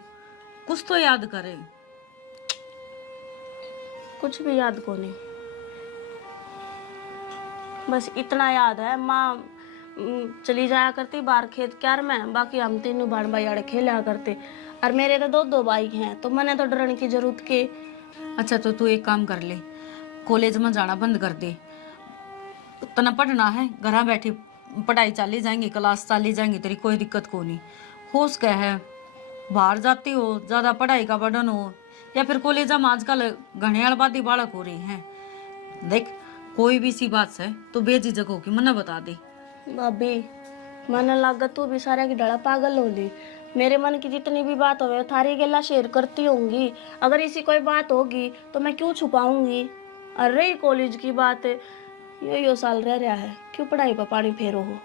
कुछ तो याद करे। कुछ भी याद को नहीं, बस इतना याद है माँ चली जाया करती बाहर खेत क्यार में, बाकी हम तीनों भाई भाई खेला करते, और मेरे तो 2 बाइक हैं तो मैंने तो डरने की जरूरत के। अच्छा तो तू एक काम कर ले, कॉलेज में जाना बंद कर दे, तना पढ़ना है घर बैठी पढ़ाई चाली जाएंगी, क्लास चाली जाएंगी, तेरी कोई दिक्कत को नहीं। होश क्या है, बाहर जाती हो, ज्यादा पढ़ाई का बर्डन हो, या फिर कॉलेज में आजकल घने आबादी बालक हो रही हैं। देख कोई भी सी बात है तो बेझिझक होगी मना बता दे। भाभी मन लगा तू भी सारा की डड़ा पागल होली। मेरे मन की जितनी भी बात होवे थारी गेला शेयर करती होंगी। अगर इसी कोई बात होगी तो मैं क्यों छुपाऊंगी। अरे कॉलेज की बात है, यो साल रह रहा है, क्यों पढ़ाई पर पानी फेरो हो।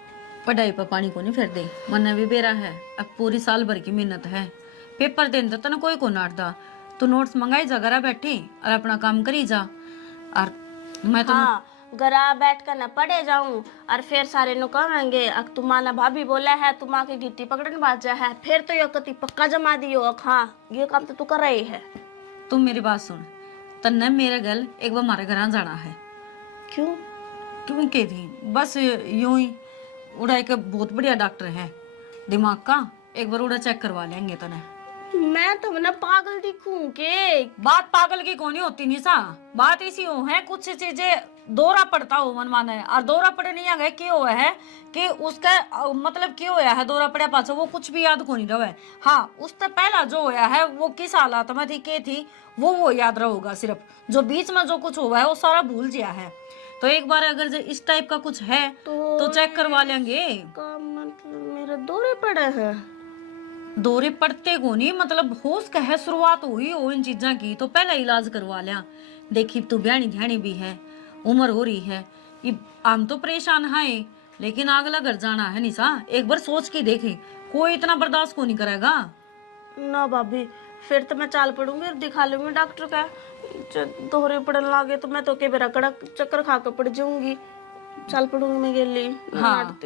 पढ़ाई पर पानी को नहीं फेर दे, मन भी बेरा है। अब पूरी साल भर की मेहनत है, पेपर देने तो कोई को नाटदा। तू नोट्स मंगाई जा, घर बैठी और अपना काम करी जा। और मैं तो हाँ, घरा बैठ कर न पढ़े जाऊं और फिर सारे नु कहेंगे अक तुम्हारा भाभी बोला है तुम आके गिट्टी पकड़न बाजा है, फिर तो यो कति पक्का जमा दियो। अक हाँ ये काम तो तू कर रही है। तुम मेरी बात सुन, तन्ने मेरे गल एक बार हमारे घर जाना है। क्यों? क्यों के थी बस यूं ही। उड़ा एक बहुत बढ़िया डॉक्टर है दिमाग का, एक बार उड़ा चेक करवा लेंगे तने। मैं तो ना पागल दिखूं के? बात पागल की कौन होती निशा, बात इसी हो है कुछ चीजें दौरा पड़ता हो मन माने। और दौरा पड़े नहीं आ गए क्यों हुआ है कि उसका मतलब क्यों होया है दौरा पड़े पाछो वो कुछ भी याद को नहीं रहे। हाँ उससे पहला जो होया है वो किस हालात में थी के थी वो याद रहेगा। सिर्फ जो बीच में जो कुछ हुआ है वो सारा भूल गया है। तो एक बार अगर जो इस टाइप का कुछ है तो चेक करवा लेंगे। का मतलब मेरे दौरे पड़े हैं? दौरे पड़ते को नहीं, मतलब होश का है शुरुआत हुई हो इन चीजा की तो पहला इलाज करवा लिया। देखी तू ब्याणी ध्यानी भी है, उम्र हो रही है, ये हम तो परेशान है लेकिन अगला घर जाना है निशा। एक बार सोच के देखे, कोई इतना बर्दाश्त को नहीं करेगा। ना भाभी फिर तो मैं चाल पड़ूंगी और दिखा लूंगी डॉक्टर का। दोहरे पड़न लागे तो मैं तो के बेरा कड़क चक्कर खा कर पड़ जाऊंगी। चाल पड़ूंगी मैं गेली। हाँ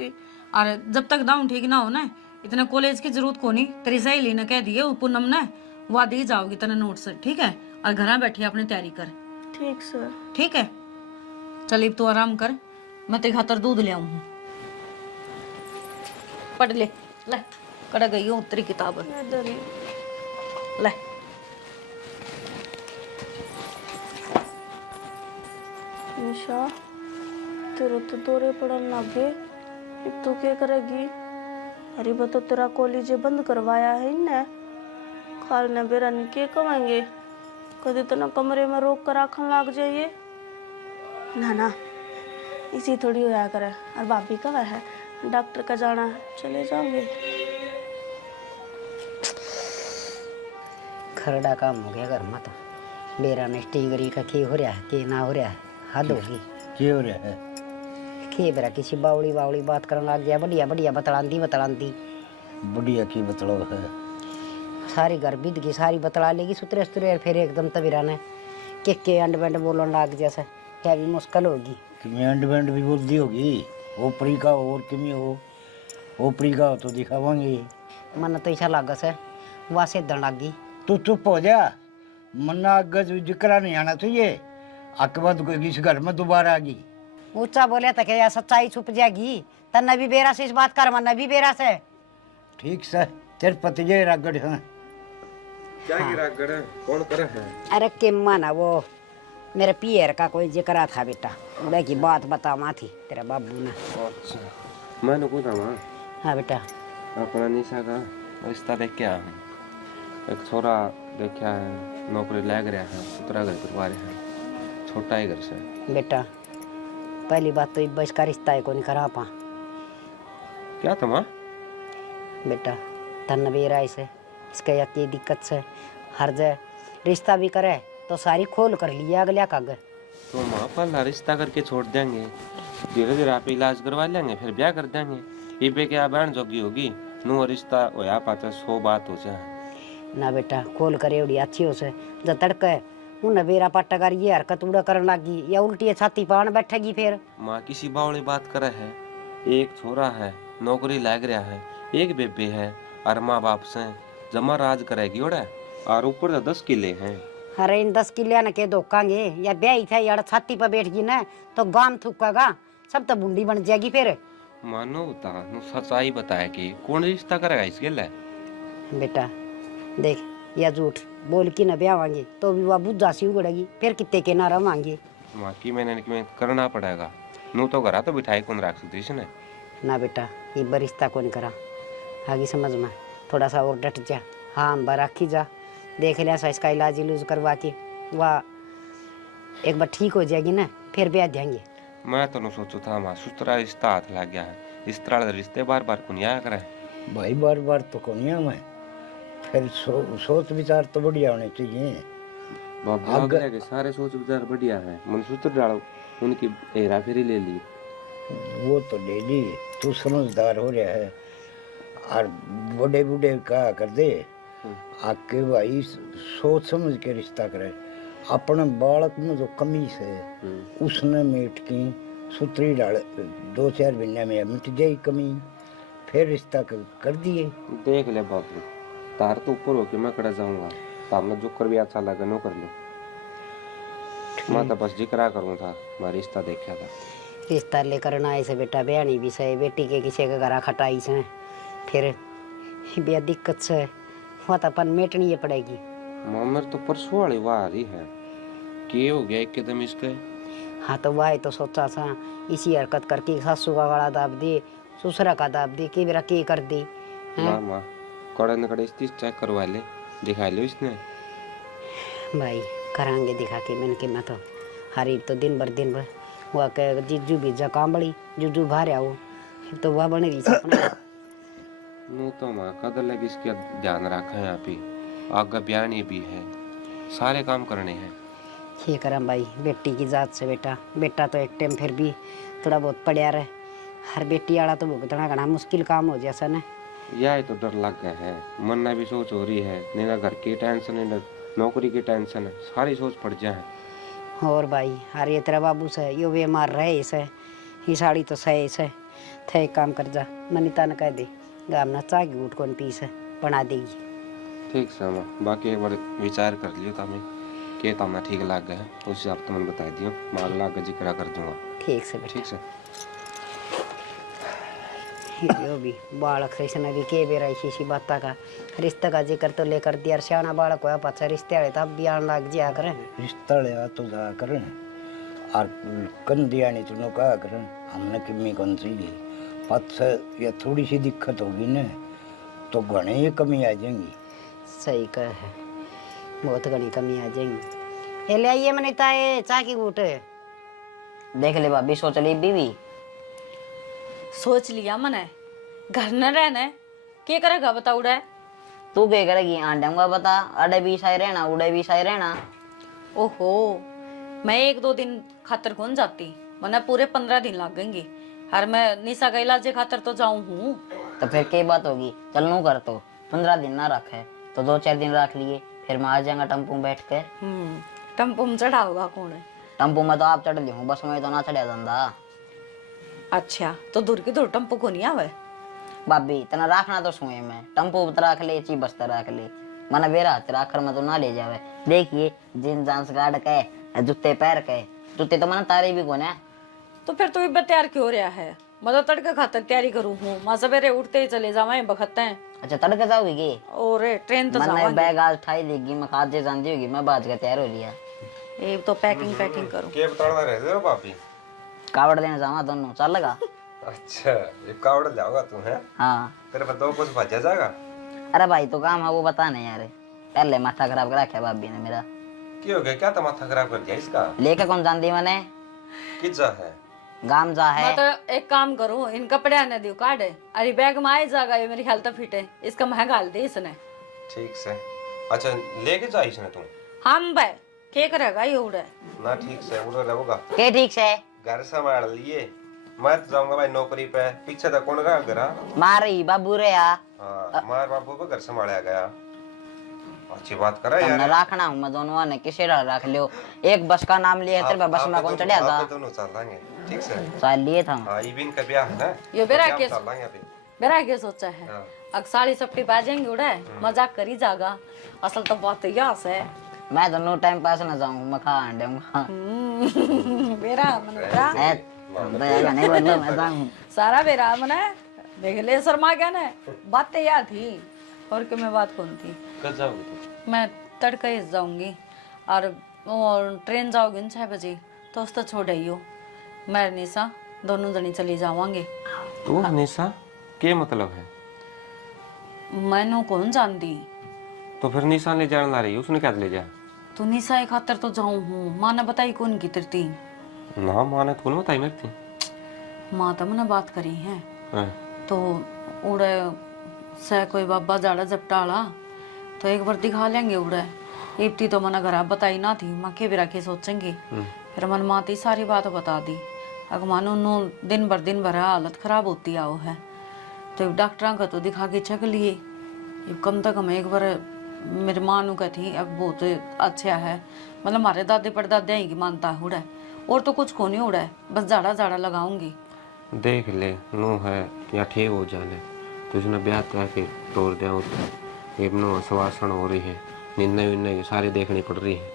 और जब तक दाऊं ठीक ना हो ना इतना कॉलेज की जरूरत को नहीं। तेरी सहेली ने कह दिए पूनम ने वह दी जाओगी तना नोट्स, ठीक है? और घर बैठी अपनी तैयारी कर। ठीक सर। ठीक है चल अब तू आराम कर, मैं तेरे खातर दूध ले आऊं। पढ़ ले कड़ गई हूँ तेरी किताब ले। निशा तेरे तो दौरे पड़न लगे, अब तू क्या करेगी? अरे बतो तेरा कॉलेज बंद करवाया है इनने, खाल ने बेरा ने के कमाएंगे। कभी तो ना कमरे में रोक कर आखन लग जाइए। ना ना इसी थोड़ी होया करे। और भाभी कब है? डॉक्टर का जाना है, चले जाओगे। खरड़ा काम हो गया घर में तो। बेरा ने स्टीगरी का की हो रहा है के ना हो रहा है, हद होगी। क्या हो रहा है? के बेरा किसी बावड़ी बावड़ी बात करने लग गया, बढ़िया बढ़िया बतलांदी। बढ़िया की बतलाओ है? सारी घर बीत गई, सारी बतला लेगी सुतरे सुतरे। फिर एकदम तबीरा ने के अंड बंड बोलन लग जैसे क्या भी मुश्किल होगी। कि अंड बैंड भी बोलती होगी। ओपरी का हो और किमी हो, ओपरी का हो तो दिखावांगे। मन तो ऐसा लगा से वहाँ से दन लगी। तू चुप हो जा, मन्ना गज जिक्रा नहीं आना चाहिए। आके बाद इस घर में दोबारा आ गई। ऊंचा बोले तो क्या सच्चाई छुप जाएगी। तन्ने भी बेरा से इस बात कर, मन भी बेरा से। ठीक से तेरे पति जय रागड़ है। क्या गिरा गड़ कौन करे है? अरे के माना वो मेरे पियर का कोई जिक्र था बेटा, उड़ा की बात बतावा थी तेरे बाबू ने। अच्छा मैंने पूछा माँ हाँ बेटा। अपना निशा का रिश्ता देख के आया हूँ। एक छोरा देखा है, नौकरी लग रहा है, उतरा घर करवा रहे हैं, छोटा ही घर से। बेटा पहली बात तो बस का रिश्ता है को नहीं करा पा। क्या था माँ? बेटा तन भी राय से इसका यकी दिक्कत से हर जगह रिश्ता भी करे तो सारी खोल कर लिया अगला कागज। तो माँ पहला रिश्ता करके छोड़ देंगे, धीरे धीरे आप इलाज करवा लेंगे, फिर ब्याह कर देंगे। ये पे क्या बहन जोगी होगी, नु रिश्ता होया पाता 100 बात हो जाए ना बेटा। खोल कर एवड़ी अच्छी हो से जब तड़के उन बेरा पाटा कर ये हरकत उड़ा करने लगी या उल्टी छाती पान बैठेगी। फिर माँ किसी बावली बात करे है, एक छोरा है नौकरी लग रहा है, एक बेबे है और माँ बाप से जमा राज करेगी ओड़ा, और ऊपर से 10 किले हैं। अरे इन 10 किलिया न के धोखांगे या ब्याह था यार छाती पर बैठ गई ना तो गाम थूकेगा, सब तो बूंदी बन जाएगी। फिर मानो बता सच्चाई बताया कि कौन रिश्ता करेगा इसके लिए? बेटा देख या झूठ बोल की न ब्याह मांगे तो भी वह बुझा सी उगड़ेगी, फिर कितने के ना रह मांगे। माँ की मैंने करना पड़ेगा, नू तो घरा तो बिठाई कौन रख सकती इसने। ना बेटा ये बरिश्ता कौन करा आगे समझ में थोड़ा सा और डट जा। हाँ हम राखी जा देख लिया सा इसका इलाज इलूज करवा के वाह एक बार ठीक हो जाएगी ना फिर ब्याह देंगे। मैं तो सोचू था मां सुतरा रिश्ता हाथ लग गया है इस तरह के रिश्ते बार बार कुनिया करे भाई बार बार तो कोनिया में फिर सोच विचार तो बढ़िया होने चाहिए। बाबा अगले के सारे सोच विचार बढ़िया है मन सूत्र डालो उनकी हेरा फेरी ले ली वो तो ले ली तू समझदार हो रहा है और बड़े बूढ़े कहा कर दे आके भाई सोच समझ के रिश्ता करे। अपने बालक में जो कमी है उसने मीट की सुतरी डाल 2-4 महीने में मिट जाए कमी फिर रिश्ता कर दिए। देख ले बाबू तार तो ऊपर होके मैं कड़ा जाऊंगा सामने जो कर भी अच्छा लगे नो कर लो मैं तो बस जिक्र करूँ था मैं रिश्ता देखा था रिश्ता लेकर ना ऐसे बेटा बयानी भी से बेटी के किसी के घर खटाई से फिर बेया दिक्कत से वो तो अपन मेटनी पड़ेगी। मामर तो परसों वाली वाह रही है के हो गया एकदम इसके। हाँ तो वह तो सोचा था इसी हरकत करके सासू का गला दाब दी ससुरा का दाब दी कि मेरा की कर दी। मामा कड़े न कड़े स्थिति चेक करवा ले दिखा लो इसने भाई करांगे दिखा के मैंने कि मैं तो हरी तो दिन भर वह के जीजू बीजा कांबड़ी जुजू बाहर आओ तो वह बने रही सपना नो तो माँ कदर लगी इसके ध्यान रखा है यहाँ पे आगे बयानी भी है सारे काम करने हैं ये करम भाई बेटी की जात से बेटा तो एक टाइम फिर भी थोड़ा बहुत पढ़िया रहे हर बेटी वाला तो भुगतना घना मुश्किल काम हो जैसा न यह तो डर लग गया है मन में भी सोच हो रही है नहीं ना घर की टेंशन है नौकरी की टेंशन है सारी सोच पड़ जाए। और भाई अरे तेरा बाबू से यो वे मार रहे इसे ये साड़ी तो सही इसे थे एक काम कर जा मनीता ने कह दे गाम ना चागी उठ कौन पीस है बना देगी। ठीक से माँ बाकी एक बार विचार कर लियो तमें के तमना ठीक लग गया है उस हिसाब से मैंने बता दियो मार लाग जिक्र कर दूंगा ठीक से बेटा ठीक से यो भी बालक से इसने भी के बेरा इसी बात का रिश्ते का जिक्र तो लेकर दिया सियाना बालक होया पाछा रिश्ते वाले तब भी आन लग जिया करे रिश्ता ले तो जा करें और कन दिया नहीं तुमने कहा करें हमने किमी कौन सी पाछा या थोड़ी सी दिक्कत होगी ना तो घने ही कमी आ जाएंगी। सही कह है बहुत घनी कमी आ जाएंगी। ये ले आइए मनीता ये चाय की घूट देख ले भाभी सोच ली बीवी सोच लिया मने घर न रहना क्या करेगा बताओ रे तू क्या करेगी आंडूंगा बता अड़े भी सही रहना उड़े भी सही रहना। ओहो मैं 1-2 दिन खातर कौन जाती मने पूरे 15 दिन लगेंगे हर मैं निशा का इलाज खातर तो जाऊं हूँ तो फिर क्या बात होगी चल नू कर तो 15 दिन ना रखे तो 2-4 दिन रख लिए फिर मैं आ जाऊंगा टम्पू में बैठ कर। टम्पू में चढ़ा होगा कौन है टम्पू में तो आप चढ़ ली हूँ बस में तो ना चढ़ा धंधा। अच्छा तो दूर की दूर टम्पू को नहीं आवे भाभी तना रखना तो सुए में टम्पू रख ले ची बस्ता रख ले मना बेरा आखिर में तो ना ले जावे। देखिए जींस जांस गाड़ के जूते पैर के जूते तो मना तारे भी कोने तो फिर तू भी तैयार क्यों रहा है मैं तो तड़के खातर तैयारी करूँ हूँ माँ सवेरे उठते ही चले जावा बखते हैं। अच्छा तड़के जाओगी और ट्रेन तो मैंने बैग आज उठाई देगी मैं खाद जे जानती होगी मैं बाज के तैयार हो लिया ये तो पैकिंग करूँ के बताना रहे हो पापी कावड़ देने जावा दोनों चल लगा। अच्छा ये कावड़ जाओगा तू है हाँ तेरे पर दो कुछ भजा जाएगा। अरे भाई तो काम है वो बता नहीं यार पहले माथा खराब करा क्या भाभी ने मेरा क्यों हो गया क्या माथा खराब कर दिया इसका लेके कौन जानती मैंने किजा है गाम जा है मैं तो एक काम करूँ इन कपड़े आने दियो काट अरे बैग में आए जाएगा ये मेरी हेल्थ फिट है इसका महंगा दे इसने ठीक से अच्छा लेके जा इसने तू हम भाई क्या करेगा ये उड़े ना ठीक से उधर रहोगा के ठीक से घर संभाल लिए मैं तो जाऊंगा भाई नौकरी पे पीछे तक कौन रहा घर मारी बाबू रे यार हाँ मार बाबू को घर संभाला गया अच्छी बात करा यार रखना हूँ मैं दोनों ने किसे रख लियो एक बस का नाम लिया तेरे बस में कौन चढ़ा था दोनों चल लेंगे ठीक से साल लिए था हाँ इबिन का ब्याह है ना ये बेरा के चल लेंगे अभी बेरा के सोचा है अब साड़ी सपटी पा जाएंगे उड़े मजाक करी जागा असल तो बहुत यास है मैं तो नो टाइम पास ना जाऊँ मैं खा आंडूंगा बेरा मन बेरा नहीं बोलो मैं जाऊँ सारा बेरा मने देख ले शर्मा क्या ना बातें याद थी और कि मैं बात कौन थी कब जाओगे तुम मैं तड़के ही जाऊंगी और ट्रेन जाओगी न 6 बजे तो उस तो छोड़ आई हो मैं निशा दोनों जनी चली जावांगे तो निशा क्या मतलब है? मैनू कौन जानती, तो फिर निशा ले जाने ला रही है, उसने क्या ले जा? तो निशा एक खातर तो जाऊं हूँ, माँ ने बताई कौन की तिरती। ना माने तो कौन बताई मेरे थी? माँ तो मैंने बात करी है, हाँ। तो उड़े से कोई बाबा जाड़ा जपटाला तो एक बार दिखा लेंगे उड़े। इप्ती तो मैंने घर बताई ना थी, माँ के बिरा के सोचेंगे। फिर मन माँ ती सारी बात बता दी। अगर मानो नो दिन भर हालत खराब होती आओ है, तो डॉक्टर का तो दिखा के चेक लिए। कम से कम एक बार मेरी माँ नु कहती अब बहुत अच्छा है, मतलब हमारे दादे परदादे ही की मानता है उड़ा, और तो कुछ को नहीं उड़ा है, बस जाड़ा जाड़ा लगाऊंगी। देख ले नो है या ठीक हो जाने, तो उसने ब्याह करके तोड़ दिया उतना। ये नो श्वासन हो रही है, निर्णय विन्नय सारी देखनी पड़ रही है।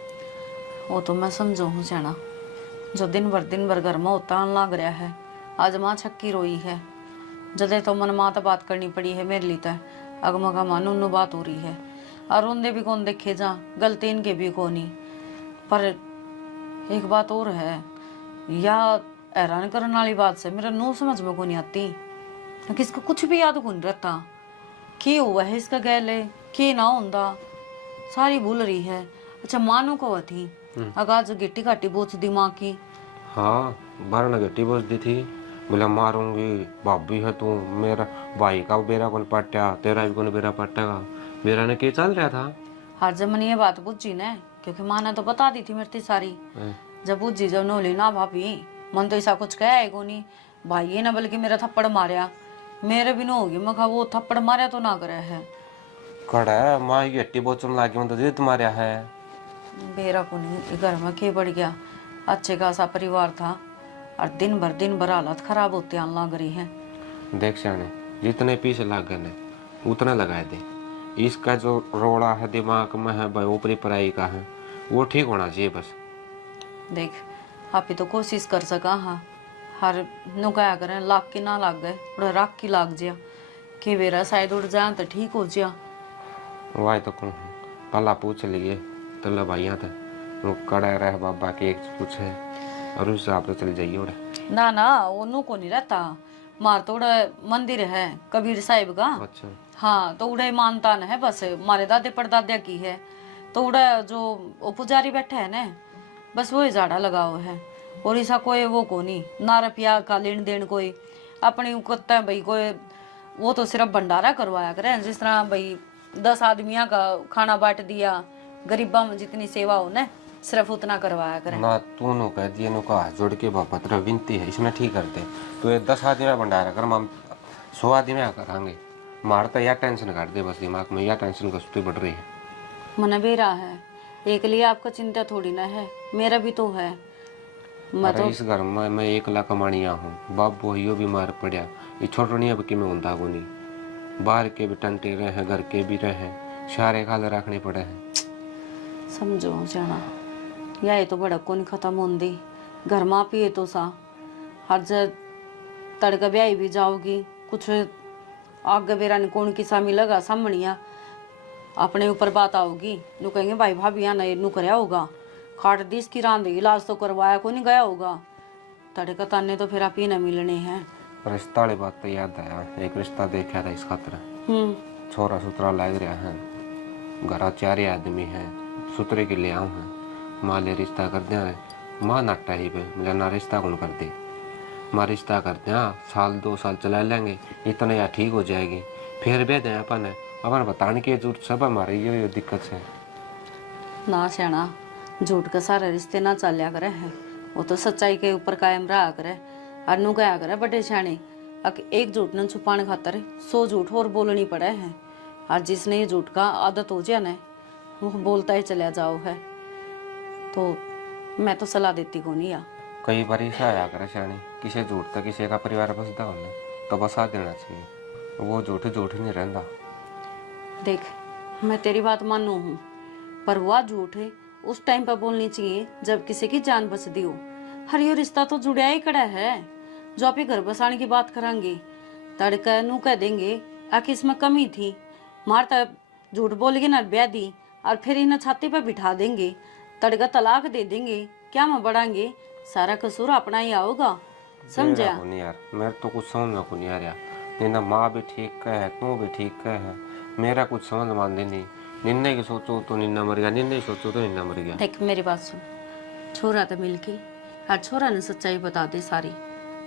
वो तो मैं समझो हूँ जाना, जो दिन भर घर में होता लग रहा है। आज माँ छक्की रोई है, जदे तो मन माँ तो बात करनी पड़ी है मेरे लिए। तो अगमगा मान उन्नु बात हो रही है, और उनदे भी कौन देखे जा, गलती इनके भी को नहीं। पर एक बात और है, या हैरान करने वाली बात से मेरा नो समझ में को नहीं आती, क्योंकि इसका कुछ भी याद को नहीं रहता। क्या हुआ है इसका गैले, क्या ना होंदा, सारी भूल रही है। अच्छा मानो को थी आगाज गिट्टी काटी बोझ दिमाग की। हाँ बारह गट्टी बोझ दी थी, बोला मारूंगी, भाभी है तू, मेरा भाई का बेरा कौन पट्टा, तेरा भी कौन बेरा पट्टेगा। बेरा ने क्या चल रहा था। हर जब मैंने ये बात पूछी ना, क्योंकि माँ ने तो बता दी थी मेरी सारी। जब पूछी जब नोली ना भाभी मन तो ऐसा कुछ कहा है को नहीं, भाई ये ना बल्कि मेरा थप्पड़ मारिया, मेरे भी न होगी। मैं कहा वो थप्पड़ मारिया तो ना करे है कड़ा है माँ की गट्टी बोचन लागी, मैं तो जिद मारिया है। बेरा को नहीं, घर में के बढ़ गया, अच्छे खासा परिवार था, और दिन भर हालत खराब होती लग रही है। देख सियाने जितने पीछे लग गए ने उतने लगाए दे। इसका जो रोड़ा है दिमाग में है भाई, ऊपरी पढ़ाई का है, वो ठीक होना चाहिए बस। देख आप ही तो कोशिश कर सका, हाँ हर नुकाया करें लाग के ना लाग गए, उड़ा राख की लाग जिया कि बेरा शायद उड़ जा तो ठीक हो जिया। वाई तो कहूँ पला पूछ लिए तो भाइया था वो कड़ा रहे बाबा के एक कुछ है, और उस हिसाब से चले जाइए उड़े। ना ना वो को नहीं रहता, मार तो उड़ा मंदिर है कबीर साहिब का। अच्छा हाँ तो उड़े मानता न है, बस मारे दादे परदादे की है, तो उड़ा जो वो पुजारी बैठे है ना, बस वही झाड़ा लगाओ है, और ऐसा कोई वो को नहीं ना रुपया का लेन देन कोई अपनी कुत्ता भाई कोई। वो तो सिर्फ भंडारा करवाया करे, जिस तरह भाई 10 आदमियों का खाना बांट दिया, गरीबा में जितनी सेवा हो ना सिर्फ उतना करवाया करे। ना तू नो कह दिए नो का जोड़ के बाबा तेरा विनती है इसमें ठीक कर दे, तो ये 10 आदमी में भंडारा कर, हम 100 आदमी में करांगे। मारता या टेंशन काट दे बस दिमाग में, या टेंशन कसती बढ़ रही है। मन बेरा है एक लिए आपका चिंता थोड़ी ना है, मेरा भी तो है। मैं अरे तो इस घर में मैं 1 लाख कमानिया हूँ, बाप बोहियो बीमार पड़ा, ये छोटनिया भी किमें होता को नहीं, बाहर के भी टंटे रहे हैं, घर के भी रहे हैं, सारे खाले रखने पड़े हैं। समझो जाना या ये तो बड़क को नहीं खत्म होंदी, घर माँ पिए तो सा हर जब तड़का ब्याई भी जाओगी, कुछ आगे बेरा ने कौन की सा मिलेगा सामनिया अपने ऊपर बात आओगी, नु कहेंगे भाई भाभी यहाँ नू कराया होगा, खाट दिस की रांध इलाज तो करवाया को नहीं गया होगा, तड़का ताने तो फिर आप ही न मिलने हैं। रिश्ता वाली बात तो याद आया, एक रिश्ता देखा था इस खातर, छोरा सुतरा लग रहा है, घर 4 आदमी है, सुतरे के ले आऊँ है, माँ ले रिश्ता कर दिया है, माँ नट्टा ही पे मुझे ना रिश्ता कौन कर दे, माँ रिश्ता कर दिया 1-2 साल चला लेंगे, इतने या ठीक हो जाएगी, फिर भी दें अपन बताने की जरूरत सब हमारी ये दिक्कत है ना सियाना, झूठ का सारे रिश्ते ना चलिया करे हैं, वो तो सच्चाई के ऊपर कायम रहा करे, और नु गया करे बड़े सियाने। एक झूठ न छुपाने खातर 100 झूठ और बोलनी पड़े हैं, और जिसने ये झूठ का आदत हो जाए ना वो बोलता ही चला जाओ है, तो मैं तो सलाह देती को नहीं या। कई बार ऐसा आया करे सियाने, किसी झूठ तक किसी का परिवार बसता होना तो बसा देना चाहिए, वो झूठ नहीं रहता। देख मैं तेरी बात मानू हूँ, पर वह झूठ है उस टाइम पर बोलनी चाहिए जब किसी की जान बचती हो। हर यो रिश्ता तो जुड़िया ही कड़ा है, जो आप ही घर बसाने की बात करांगे तड़का नू कह देंगे आखिर इसमें कमी थी, मारता झूठ बोल के ना ब्याह दी, और फिर इन्हें छाती पर बिठा देंगे, तड़का तलाक दे देंगे, क्या मैं बढ़ाएंगे, सारा कसूर अपना ही आओगा। समझा? मेरा को नहीं यार, मेरे तो कुछ समझ में को नहीं आ रहा। निन्ना माँ भी ठीक कह है, तू भी ठीक कह है, मेरा कुछ समझ मानते नहीं। निन्ने की सोचो तो निन्ना मर गया, निन्ने की सोचो तो निन्ना मर गया। देख मेरी बात सुन, छोरा तो मिल के हर छोरा ने सच्चाई बता दे सारी,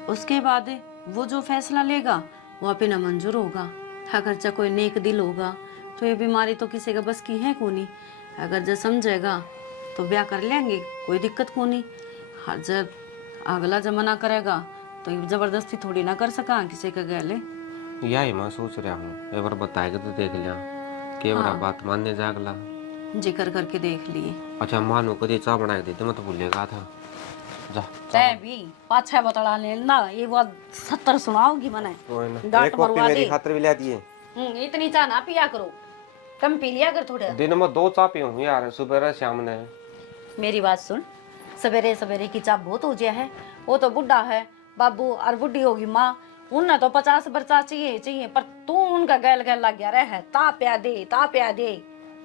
उसके बाद वो जो फैसला लेगा वो अपना मंजूर होगा। अगर चाहे कोई नेक दिल होगा तो ये बीमारी तो किसी का बस की है को नहीं। अगर जब समझेगा तो ब्याह कर लेंगे, कोई दिक्कत को नहीं। हाँ, जब अगला जमाना करेगा तो ये जबरदस्ती थोड़ी ना कर सका किसी का गले। यही मैं सोच रहा हूँ, एक बार बताएगा तो देख लिया के बड़ा बात मानने जागला। जिक्र करके देख लिए। अच्छा मानो कभी चाय बना के देते, मैं तो भूलेगा था। जा तै भी पाछा बतला लेना, ये बात 70 सुनाओगी मने। कोई ना, डांट एक कॉफी मरवा मेरी दे। खातिर भी ले दिए। इतनी चाह ना पिया करो, कम पी लिया कर थोड़ा। दिन में 2 चाय पीऊँ यार, सुबह शाम ने। मेरी बात सुन, सवेरे सवेरे की चाह बहुत हो गया है। वो तो बुढ़ा है बाबू और बुढ़ी होगी माँ, उन्हें तो 50 बरसा चाहिए, पर तू उनका गैल गैल लग गया रहे। ता प्या दे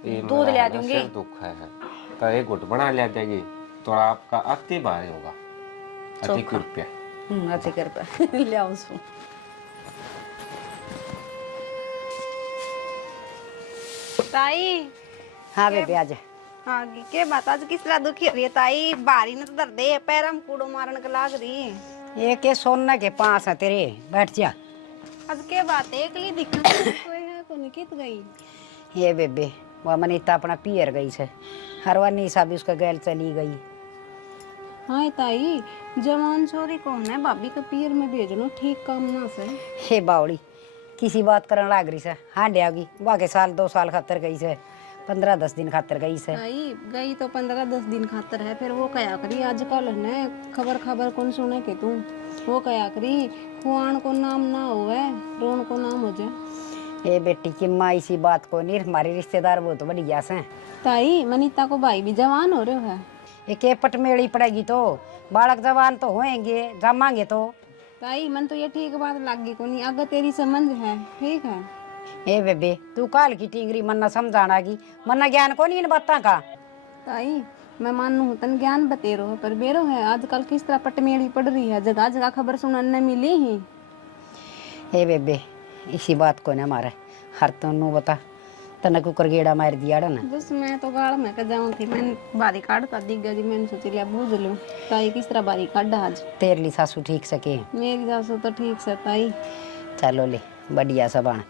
ये दूध मेरा ले है ना, दूंगी। सिर दुख है तो एक घुट बना ले देगी तो आपका अति भारी होगा। अति कृपया। अच्छे कर पे ले आओ उसको। ताई हाँ बेबे आज हाँ के बात आज किस तरह दुखी हो रही है ताई? बारी ने तो दर्द है, पैर में कूड़ो मारन के लाग रही। ये के सोना के पास है तेरे, बैठ जा। आज के बात है एकली दिखा कोई है को निकित गई। ये बेबे वह मनीता अपना पियर गई से, हरवा निशा भी उसका गैल चली गई। हाँ ताई जवान छोरी कौन है भाभी का पीर में भेजनो ठीक काम ना से। हे बावड़ी किसी बात करन लाग रही से, हाँ डेगी बाके साल 2 साल खातर गई से, 15-10 दिन खातर गई से। ताई गई तो 15-10 दिन खातर है, फिर वो कया करी आजकल है खबर कौन सुने के तू। वो कया करी खुआन को नाम ना होवे रोन को नाम हो जाए। ये बेटी की माँ इसी बात को नहीं, हमारे रिश्तेदार बहुत बढ़िया से। ताई मनीता को भाई भी जवान हो रहे है। ये के पटमेड़ी पड़ेगी तो बालक जवान तो होएंगे, जमाएंगे तो। ताई मन तो ये ठीक बात लगी को नहीं, अगर तेरी समझ है ठीक है। ए बेबे तू काल की टिंगरी मन्ना समझाना की, मन्ना ज्ञान को नहीं इन बातों का। ताई मैं मानू हूँ तन ज्ञान बतेरो है, पर बेरो है आजकल किस तरह पटमेड़ी पड़ रही है, जगह जगह खबर सुनने मिली ही। ए बेबे इसी बात को न मारे, हर तनु बता तने कुकर गेड़ा मार दिया ना। बस मैं तो गाड़ में के जाऊँ थी, मैंने बारी काटता दिख गया जी, मैंने सोची लिया बूझ लूँ। ताई किस तरह बारी काट आज? तेरे ली सासू ठीक सके? मेरी सासू तो ठीक से ताई। चलो ले बढ़िया सबन,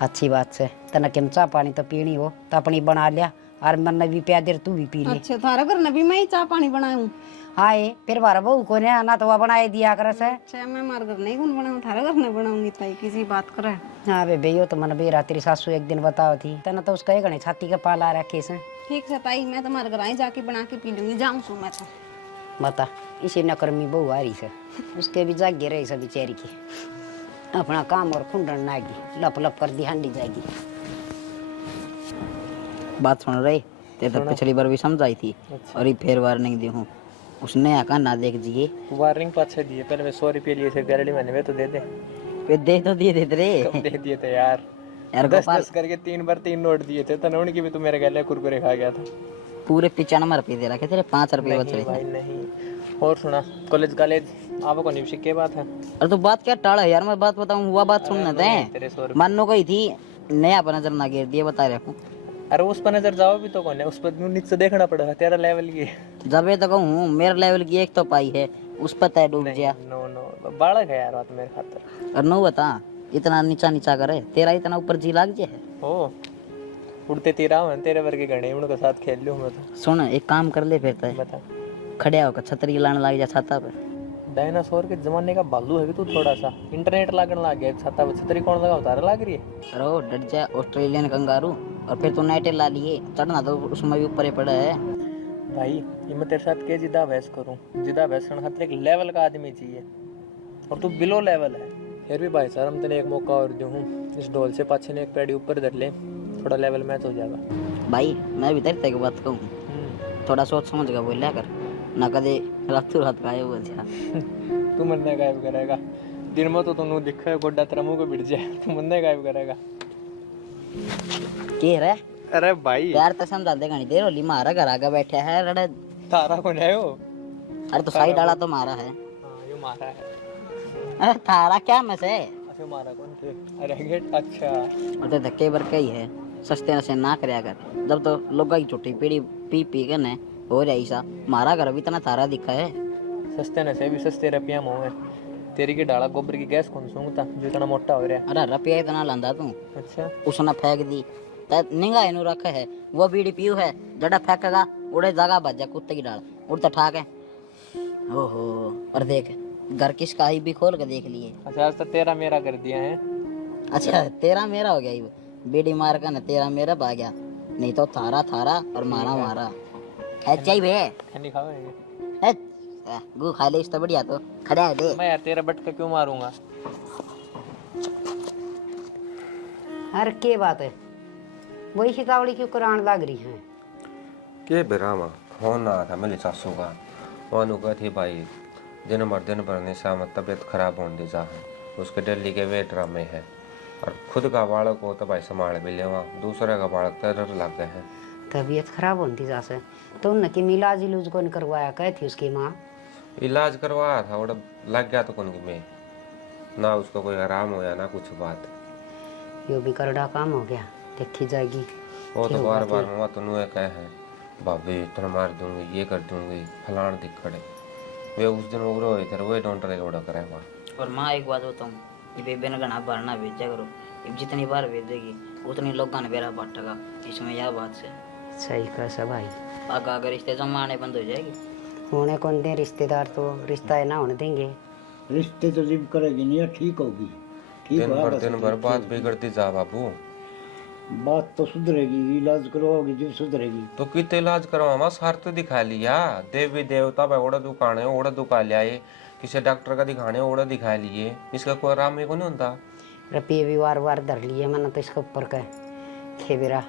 अच्छी बात से। तना किम चाह पानी तो पीनी हो तो अपनी बना लिया, और मन भी प्या देर तू भी पी ले। अच्छा थारा घर ने भी मैं ही चाह पानी बनाऊं? हाँ ये फिर बार बहू को ने आना तो वह बनाए दिया कर से। अच्छा मैं मार घर नहीं कौन बनाऊं, थारा घर ने बनाऊंगी ताई किसी बात करे। हाँ बेबे यो तो मन बेरा तेरी सासू एक दिन बताओ थी, तना तो उसका एक घने छाती का पाला रखे से। ठीक से ताई मैं तुम्हारे घर आई जाके बना के पी लूंगी, जाऊँ सू मैं तो। बता इसी नकर्मी बहू आ रही से, उसके भी जागे रही सब बेचारी की, अपना काम और खुंडन नागी लप लप कर दी हांडी जाएगी। बात सुन रही ते तो पिछली बार भी समझाई थी और ये फिर वार्निंग दी हूँ, उसने आका ना देख जिए। वार्निंग पाछे दिए, पहले मैं 100 रुपये लिए थे गारंटी मैंने, वे तो दे दे। वे दे तो दिए थे रे कम दे दिए थे यार, यार 10-10 करके 3 बार 3 नोट दिए थे, तो उनकी भी तू मेरे गले कुरकुरे खा गया था। पूरे 95 रुपये दे रखे तेरे, 5 रुपये बच नहीं रहे भाई नहीं। और सुना कॉलेज आप को नहीं के बात है। अरे तो बात क्या टाड़ा है यार, मैं बात बताऊं, हुआ बात सुनना तेरे थे। 100 रुपये मानो गई थी नया पर नजर ना गिर दिए, बता रहा हूँ। अरे उस पर नजर जाओ भी तो कौन है, उस पर नीचे देखना पड़ेगा तेरा लेवल की। जब ये तो कहूँ मेरे लेवल की एक तो पाई है, उस पर तय डूब गया। नो नो बालक है यार बात मेरे खातर। और नो बता इतना नीचा नीचा करे, तेरा इतना ऊपर जी लाग जाए। ओ उड़ते तीरा हूँ तेरे वर्गे गणे, उनके साथ खेल लूँ मैं तो। सुन एक काम कर ले फिर तय, बता। खड़े होकर छतरी लाने लग जा छाता पे। डायनासोर के जमाने का बालू है तू, थोड़ा सा इंटरनेट लागने लग गया, छाता पे छतरी कौन लगा उतारा लाग रही है। अरे ओ डट जा ऑस्ट्रेलियन कंगारू, और फिर तू नाइटे ला लिए, चढ़ना तो उसमें भी ऊपर ही पड़ा है। भाई ये मैं तेरे साथ के जिदा बहस करूं, जिदा बहस करने खातिर एक लेवल का आदमी चाहिए, और तू बिलो लेवल है। फिर भी भाई सर हम तेने एक मौका और दूं हूं, इस ढोल से पाछे ने एक पैडी ऊपर धर ले, थोड़ा लेवल मैच हो जाएगा। भाई मैं भी तेरे बात कहूँ, थोड़ा सोच समझ कर बोलिया कर, ना कदे रातों रात गायब हो जा। तू मन्ने गायब करेगा, दिन में तो तू दिखा गोड्डा तेरा मुंह को बिट जाए, तू मन्ने गायब करेगा। के रे अरे भाई यार तो समझा देगा नहीं, देर होली मारा घर आगे बैठा है रड़े। तारा कौन है वो? अरे तो साइड डाला तो मारा है। हाँ ये मारा है। अरे थारा क्या मस है? अच्छा मारा कौन थे? अरे गेट अच्छा। मतलब धक्के बरके ही है, सस्ते नशे ना करया कर। जब तो लोग की छोटी पीढ़ी पी पी के ने हो रहा ऐसा, मारा घर भी इतना थारा दिखा है। सस्ते नशे भी सस्ते रुपया में है। तेरी की डाला गोबर की गैस कौन सूंघता जो इतना मोटा हो रहा है? अरे रुपया इतना लांदा तू, अच्छा उसने फेंक दी। निगाह इनू रखा है, वो बीड़ी पीऊ है, जड़ा फेंकेगा उड़े जगह बच जा कुत्ते की डाल उड़ता ठाक है। ओहो, और देख घर किसका ही भी खोल के देख लिए। अच्छा आज तो तेरा मेरा कर दिया है। अच्छा तेरा मेरा हो गया ये, बीड़ी मार का ना तेरा मेरा भाग गया, नहीं तो थारा थारा और मारा मारा। चाहिए भे नहीं खाओगे? गु खा ले इस तो बढ़िया, तो खड़ा है दे। मैं यार तेरा बटका क्यों मारूंगा? हर के बात है, वही शिकावड़ी क्यों करान लग रही है? के बेरामा फोन आया था मेरी सासू का, वानू कहती भाई दिन भर निशा में तबीयत खराब होने दी जा है, उसके दिल्ली के वे ड्रामे है, और खुद का बालक को तो भाई संभाल भी ले, वहाँ दूसरे का बालक तरह लग गए हैं। तबीयत खराब होती जा से तो उन की मिलाज इलूज कौन करवाया? कहे थी उसकी माँ इलाज करवाया था, वो लग गया तो कौन में ना उसको कोई आराम होया ना कुछ बात। यो भी करड़ा काम हो गया, देखी जाएगी। वो तो बार बार मम्मा तुम कहे हैं भाभी इतना मार दूंगी, ये कर दूंगी, फलान दिक्कत है। वे उस दिन उग्र हुए थे, वही डॉक्टर का ऑर्डर करे हुआ। और माँ एक बात बताऊँ, ये बेबे ने घना बार ना भेजा करो, अब जितनी बार भेजेगी उतनी लोगों ने बेरा बांटेगा, इसमें यह बात से सही कह सब भाई, आगे अगर रिश्ते जमाने बंद हो जाएगी। होने कौन दे रिश्तेदार, तो रिश्ता है ना होने देंगे। रिश्ते तो जिब करेगी नहीं, ठीक होगी। ठीक दिन भर बात बिगड़ती जा बाबू। बात तो सुधरेगी, इलाज करवाओगी जब सुधरेगी। तो कितने इलाज करवा, सार तो दिखा लिया, देवी देवता भाई ओड़ा दुकाने ओड़ा दुका लिया, किसी डॉक्टर का दिखाने ओड़ा दिखा लिए, इसका कोई आराम में को नहीं होता। रुपये भी वार वार धर लिए मैंने, तो इसके ऊपर का खेबेरा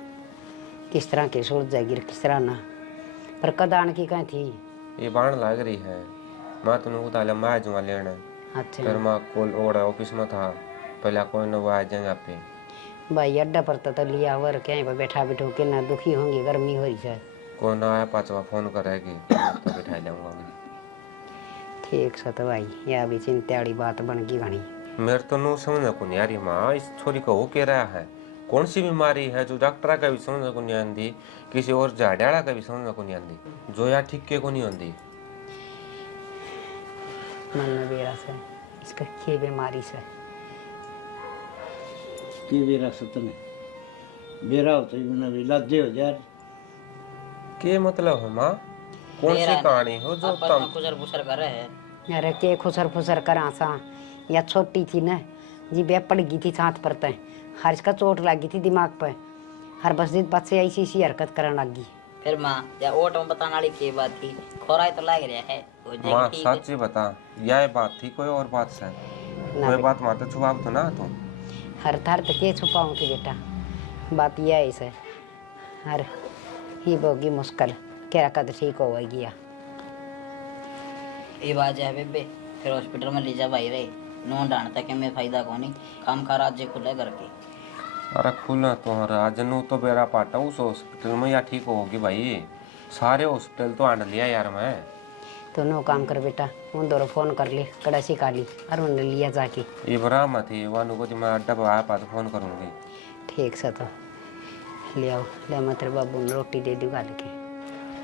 किस तरह के सोच जाएगी किस तरह ना, पर कदान की कहीं थी ये बाण लग रही है। मैं तुमने उतार मैं जुआ लेना, अच्छा फिर मैं कोल ओड़ा ऑफिस में था, पहले कोई न वो आ जाएगा पे भाई अड्डा पर तो लिया वर कहीं पर बैठा बैठो के ना दुखी होंगी, गर्मी हो रही है। कोई ना आया पांचवा फोन करेगी तो बिठा जाऊंगा मैं। ठीक सा तो भाई, यह भी चिंता वाली बात बन गई घनी। मेरे तो नो समझ को नहीं आ रही माँ, इस छोरी को हो क्या रहा है, कौन सी बीमारी है जो डॉक्टर का भी समझ को नहीं आती, किसी और झाड़ियाड़ा का भी समझ को नहीं आती, जो यार ठीक के को नहीं आती। मन में बेरा से इसका के बीमारी से की बेरा सतने बेरा होता ही मैंने भी लादे हो जा। के मतलब है माँ, कौन सी कहानी हो जो तुम खुसर फुसर कर रहे हैं? अरे के खुसर फुसर करा सा, या छोटी थी ना जी बे पड़ गई थी साथ पर तय, हर इसका चोट लगी थी दिमाग पे, हर बस दिन बाद से ऐसी ऐसी हरकत करने लगी। फिर माँ या ओट में बताने वाली की बात थी, खोरा तो लग रहा है हो जाएगी माँ, ठीक है। सच्ची बता यह बात थी कोई और बात से? कोई बात माँ तो छुपा तो ना तुम। हर थार तो के छुपाऊं की बेटा, बात यह है इसे हर ही बोगी मुश्किल क्या कद ठीक हो गया। ये बात है बेबे, फिर हॉस्पिटल में ले जा भाई रे, नून डांटता कि मैं फायदा को नहीं, काम का राज्य खुले करके। अरे खुला तो आज नू तो बेरा पाटा उस हॉस्पिटल में या ठीक होगी भाई, सारे हॉस्पिटल तो आंड लिया यार मैं। तो नो काम कर बेटा, उन दोनों फोन कर ले कड़ासी काली और उन्हें लिया जाके। इब्राहिम थी वानू को मैं अड्डा पर आया पास फोन करूंगी। ठीक सा तो ले आओ, ले मैं तेरे बाबू ने रोटी दे दी गाल के।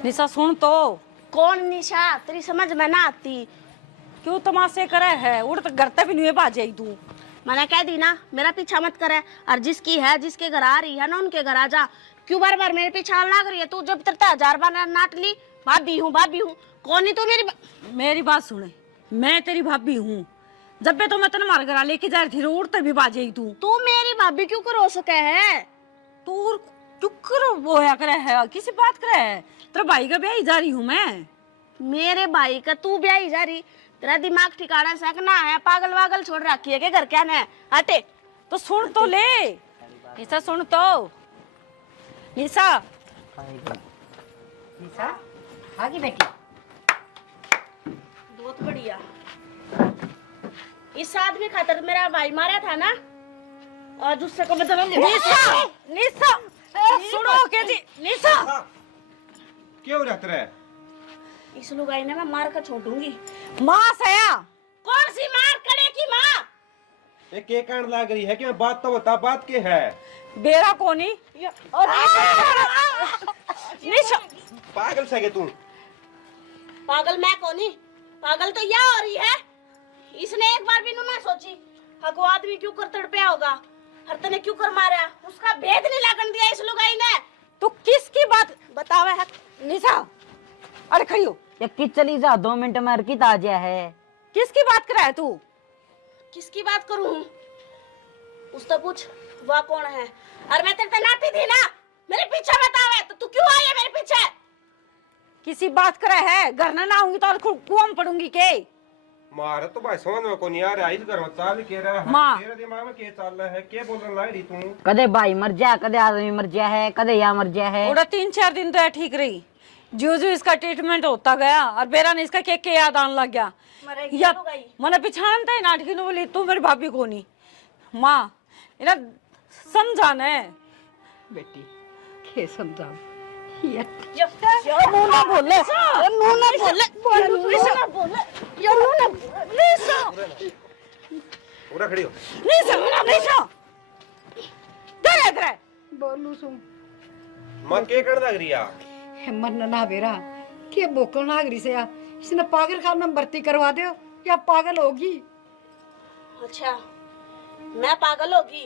निशा सुन तो, कौन निशा? तेरी समझ में ना आती। क्यों तमाशे करे है, उड़ तो घर तक भी नहीं बाजे तू। मैंने कह दी ना मेरा पीछा मत करे, और जिसकी है जिसके घर आ रही है ना उनके घर आ जा। क्यों बार बार मेरे पीछे लग रही है? तू जब तक 1000 बार नाट ली भाभी हूँ भाभी हूँ, कौन नहीं तू मेरी बात सुने, मैं तेरी भाभी हूँ, जब भी तो मैं तेरे मार घर लेके जा रही थी उड़ते भी बाजे तू। तू मेरी भाभी क्यों करो सके है? तू चुकर बोया करे है, किसी बात करे है, तेरे भाई का ब्याह जा रही हूँ मैं। मेरे भाई का तू ब्याह जा रही? तेरा दिमाग ठिकाना सकना है, पागल वागल छोड़ रखी है के घर क्या ने? हटे तो सुन तो ले निशा, सुन तो निशा। निशा आगे बेटी, बहुत बढ़िया। इस आदमी खातर मेरा भाई मारा था ना, और उससे को मतलब निशा निशा सुनो के जी, निशा क्यों रहते रहे? इस लुगाई ने मैं मार कर छोड़ूंगी। मां सया, कौन सी मार? कड़े की मार ये के कारण लाग रही है कि बात तो बता, बात के है? बेरा कोनी निशा पागल सगे तू। पागल मैं कौनी? पागल तो यह हो रही है। इसने एक बार भी ना सोची हको आदमी क्यों कर तड़पया होगा, हर तने क्यों कर मारा, उसका भेद नहीं लागन दिया इस लुगाई ने। तू किसकी बात बतावे है निशा? अरे खड़ी हो, या कि चली जा 2 मिनट में अर्की ताजा है। किसकी बात कर रहा है तू? किसकी बात करूं? उससे पूछ वह कौन है। और मैं तेरे नाती थी ना, मेरे पीछे बतावे तो तू क्यों आई है मेरे पीछे? किसी बात कर रहा है? घर ना आऊंगी तो कुआं में पड़ूंगी के? मारे तो भाई समझ में को नहीं आ रहा, इस घर में चाल के रहा है। माँ। तेरे दिमाग में क्या चल रहा है, क्या बोलने लग रही तू? कदे भाई मर जा, कदे आदमी मर जा है, कदे या मर जा है। ओड़ा 3-4 दिन तो है ठीक रही, जो जो इसका ट्रीटमेंट होता गया और बेरा ने इसका के याद आने लग गया। मरेगी या लुगाई। मने पिछानता है नाटकी नु बोली तू मेरी भाभी को नहीं। माँ इना समझाना है। बेटी के समझाओ ये मुंह ना बोले, मुंह ना बोले, मुंह ना बोले, ये मुंह ना बोले। पूरा खड़ी हो। निशा डरे डरे बोलू सु मां के कर लग रही है? हिम्मत ना बेरा के बोकल नागरी से या इसने पागल खाने में भर्ती करवा दो या पागल होगी। अच्छा मैं पागल होगी,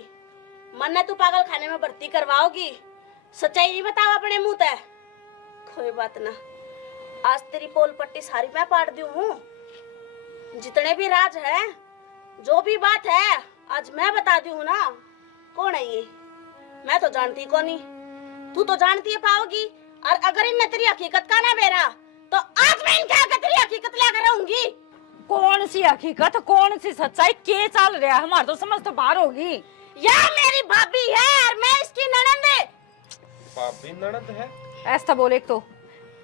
मन ने तू पागल खाने में भर्ती करवाओगी? सच्चाई नहीं बताओ अपने मुंह ते। कोई बात ना, आज तेरी पोल पट्टी सारी मैं पाट दी हूँ। जितने भी राज है, जो भी बात है, आज मैं बता दी हूँ ना। कौन है ये? मैं तो जानती को नहीं, तू तो जानती है पाओगी। और अगर इनने तेरी हकीकत का ना बेरा तो आज मैं इनके आगे तेरी हकीकत लेकर रहूंगी। कौन सी हकीकत, कौन सी सच्चाई, के चल रहा है? हमारे तो समझ तो बाहर होगी। यह मेरी भाभी है और मैं इसकी ननद है। भाभी ननद है? ऐसा बोले तो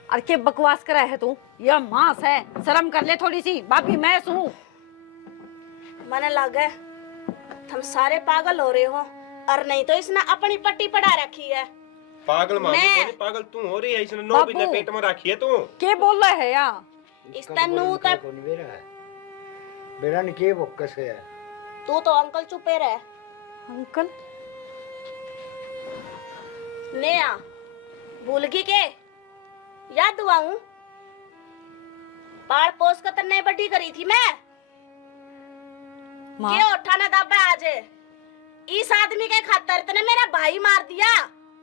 और के बकवास करा है तू? यह मांस है, शर्म कर ले थोड़ी सी। भाभी मैं सुनू? मने लगे तुम सारे पागल हो रहे हो, और नहीं तो इसने अपनी पट्टी पढ़ा रखी है। पागल मामी मैं- को नहीं, पागल तू हो रही है। इसने 9 महीने बाबू। पेट में रखी है तू। के बोल रहा है या? इस तनु तक को नहीं बेरा है, बेरा ने के बोकस है। तू तो अंकल चुपे रहे। अंकल नेहा भूल गई के? याद दुआऊं पाड़ पोस कर तन्ने बड़ी करी थी मैं। माँ के उठाना दाबा आज इस आदमी के खातर तने मेरा भाई मार दिया।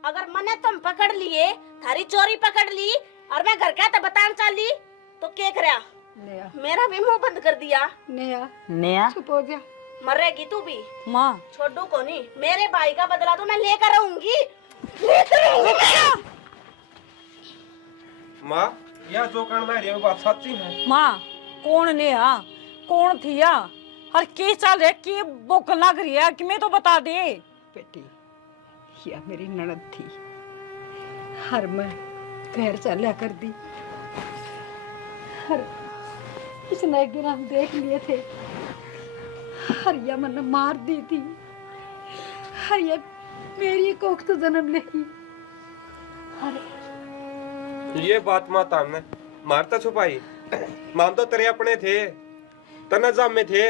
अगर मने तुम पकड़ लिए, थारी चोरी पकड़ ली और मैं घर का तो बतान चली तो क्या करया? नया मेरा भी मुंह बंद कर दिया। नया नया चुप हो जा। मरेगी तू भी, माँ छोड़ू को नहीं। मेरे भाई का बदला तो मैं लेकर रहूंगी, लेकर रहूंगी मैं। माँ यह जो करना है वो बात सच्ची है। माँ कौन ने आ, कौन थी या और के चल रहा, के बुक लग रही है कि मैं तो बता दे। बेटी या मेरी ननद थी, हर मैं घर चला कर दी। हर इसने एक दिन हम देख लिए थे, हरिया मन मार दी थी। हरिया मेरी कोख तो जन्म लेगी। ये बात माँ तामने मारता छुपाई। माम तो तेरे अपने थे, तनजाम में थे।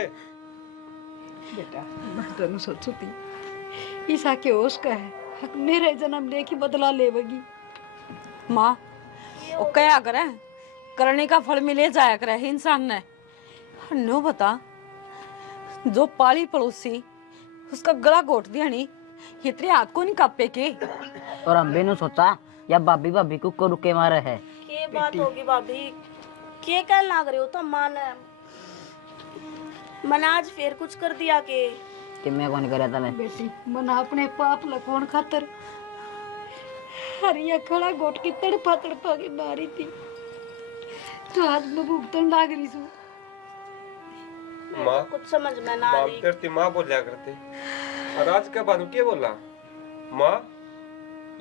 बेटा मैं तो सोचू थी ईसा के होश का है, हक मेरे जन्म लेके बदला लेवगी। माँ वो क्या करे, करने का फल मिले जाया करे इंसान ने। नो बता, जो पाली पड़ोसी उसका गला घोट दिया नहीं, ये तेरे हाथ को नहीं कापे के? और हम भी ने सोचा या भाभी भाभी को रुके मारे है। के बात होगी भाभी, के कह लाग रहे हो तो मन आज फिर कुछ कर दिया के मैं कौन करे तने? बेटी मन अपने पाप लकौन खातर हरिया खड़ा गोट की तड़पा के मारी थी, तो आज मैं भुगतन लाग रही हूँ। माँ कुछ समझ में ना आ माम रही। तेरे माँ बोलिया करते, और आज क्या बात क्या बोला? माँ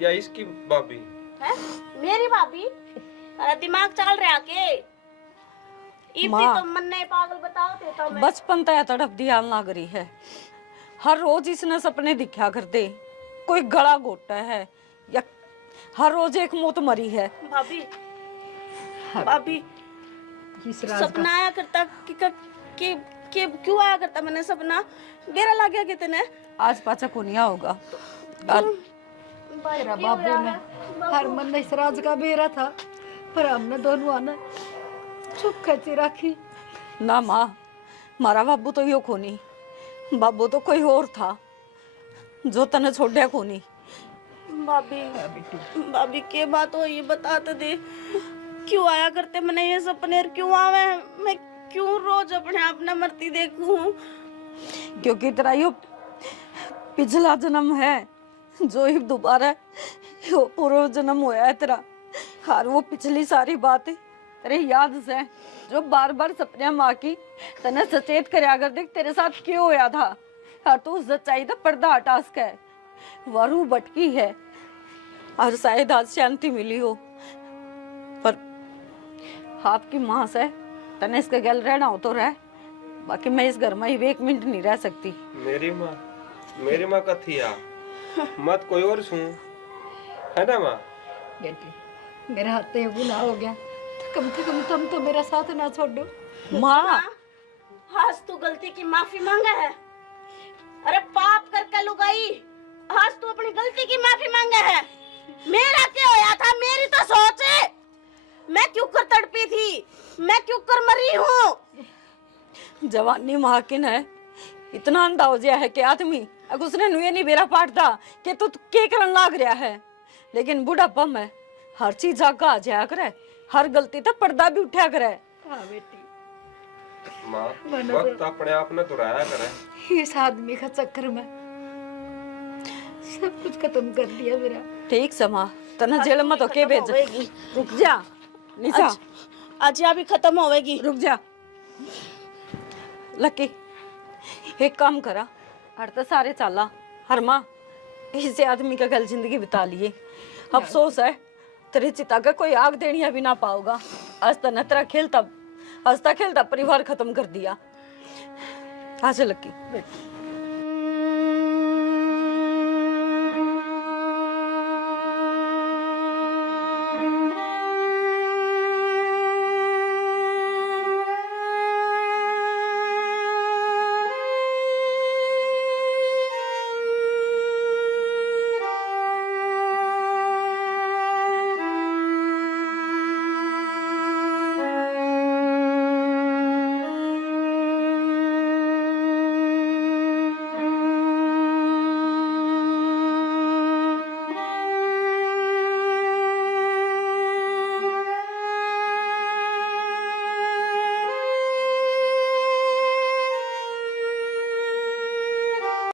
या इसकी भाभी? है मेरी भाभी? अरे दिमाग चल रहा के? इतनी माँ। तो मन ने पागल बताओ थे तो मैं। बचपन तय तड़प दिया लग रही है। हर रोज इसने सपने दिखा करते, कोई गला घोटा है या हर रोज एक मौत मरी है। भाभी भाभी इस राज का सपना आया करता कि कि क्यों आया करता मैंने सपना? बेरा लग गया कितने? आज पाचा को नहीं होगा। तेरा बाबू ने हर मन ने इस राज का बेरा था, पर हमने दोनों आना चुप खची रखी। ना माँ, मारा बाबू तो यो कोनी, बाबू तो कोई और था जो तने छोड़या कोनी। भाभी के बात हो ये बताते दे, क्यों आया करते मैंने ये सपने और क्यों आवे? मैं क्यों रोज अपने आप ने मरती देखूं? क्योंकि तेरा यो पिछला जन्म है जो ही दोबारा यो पूर्व जन्म होया है तेरा। और वो पिछली सारी बातें तेरे याद से जो बार बार सपने माँ की तने सचेत करया कर देख तेरे साथ क्यों होया था। और तू सच्चाई का पर्दा हटा सके, वरू भटकी है और शायद आज शांति मिली हो, पर आपकी माँ से तने इसके गल रहना हो तो रह, बाकी मैं इस घर में ही 1 मिनट नहीं रह सकती। मेरी माँ कथी आ मत कोई और सुन, है ना माँ? बेटी मेरे हाथ से गुनाह हो गया, तो कम से कम तुम तो मेरा साथ ना छोड़ो। माँ आज तू गलती की माफी मांगा है? अरे पाप करके लुगाई, आज तू अपनी गलती की माफी मांगा है? मेरा क्या होया था? मेरी तो सोच है, मैं क्यों कर तड़पी थी, मैं क्यों कर मरी हूँ? जवानी महाकिन है, इतना अंधा हो गया है कि आदमी अगर उसने नुए नहीं बेरा पाटता कि तू के करन लाग रहा है। लेकिन बुढ़ापा में हर चीज आगा आ जाया करे, हर गलती तो पर्दा भी उठा करे। हाँ बेटी, माँ वक्त अपने आप ने दुराया करे। इस आदमी का चक्कर में सब कुछ खत्म कर दिया मेरा। ठीक समा तना जेल में तो के भेज। रुक जा निशा, आज यहाँ भी खत्म होवेगी। रुक जा लकी, एक काम करा हर तो सारे चाला हर माँ इसे आदमी का गल जिंदगी बिता लिए। अफसोस है तेरी चिता का कोई आग देनिया भी ना पाओगा। आज तो नतरा खेलता हंसता खेलता परिवार खत्म कर दिया। आ जा लकी।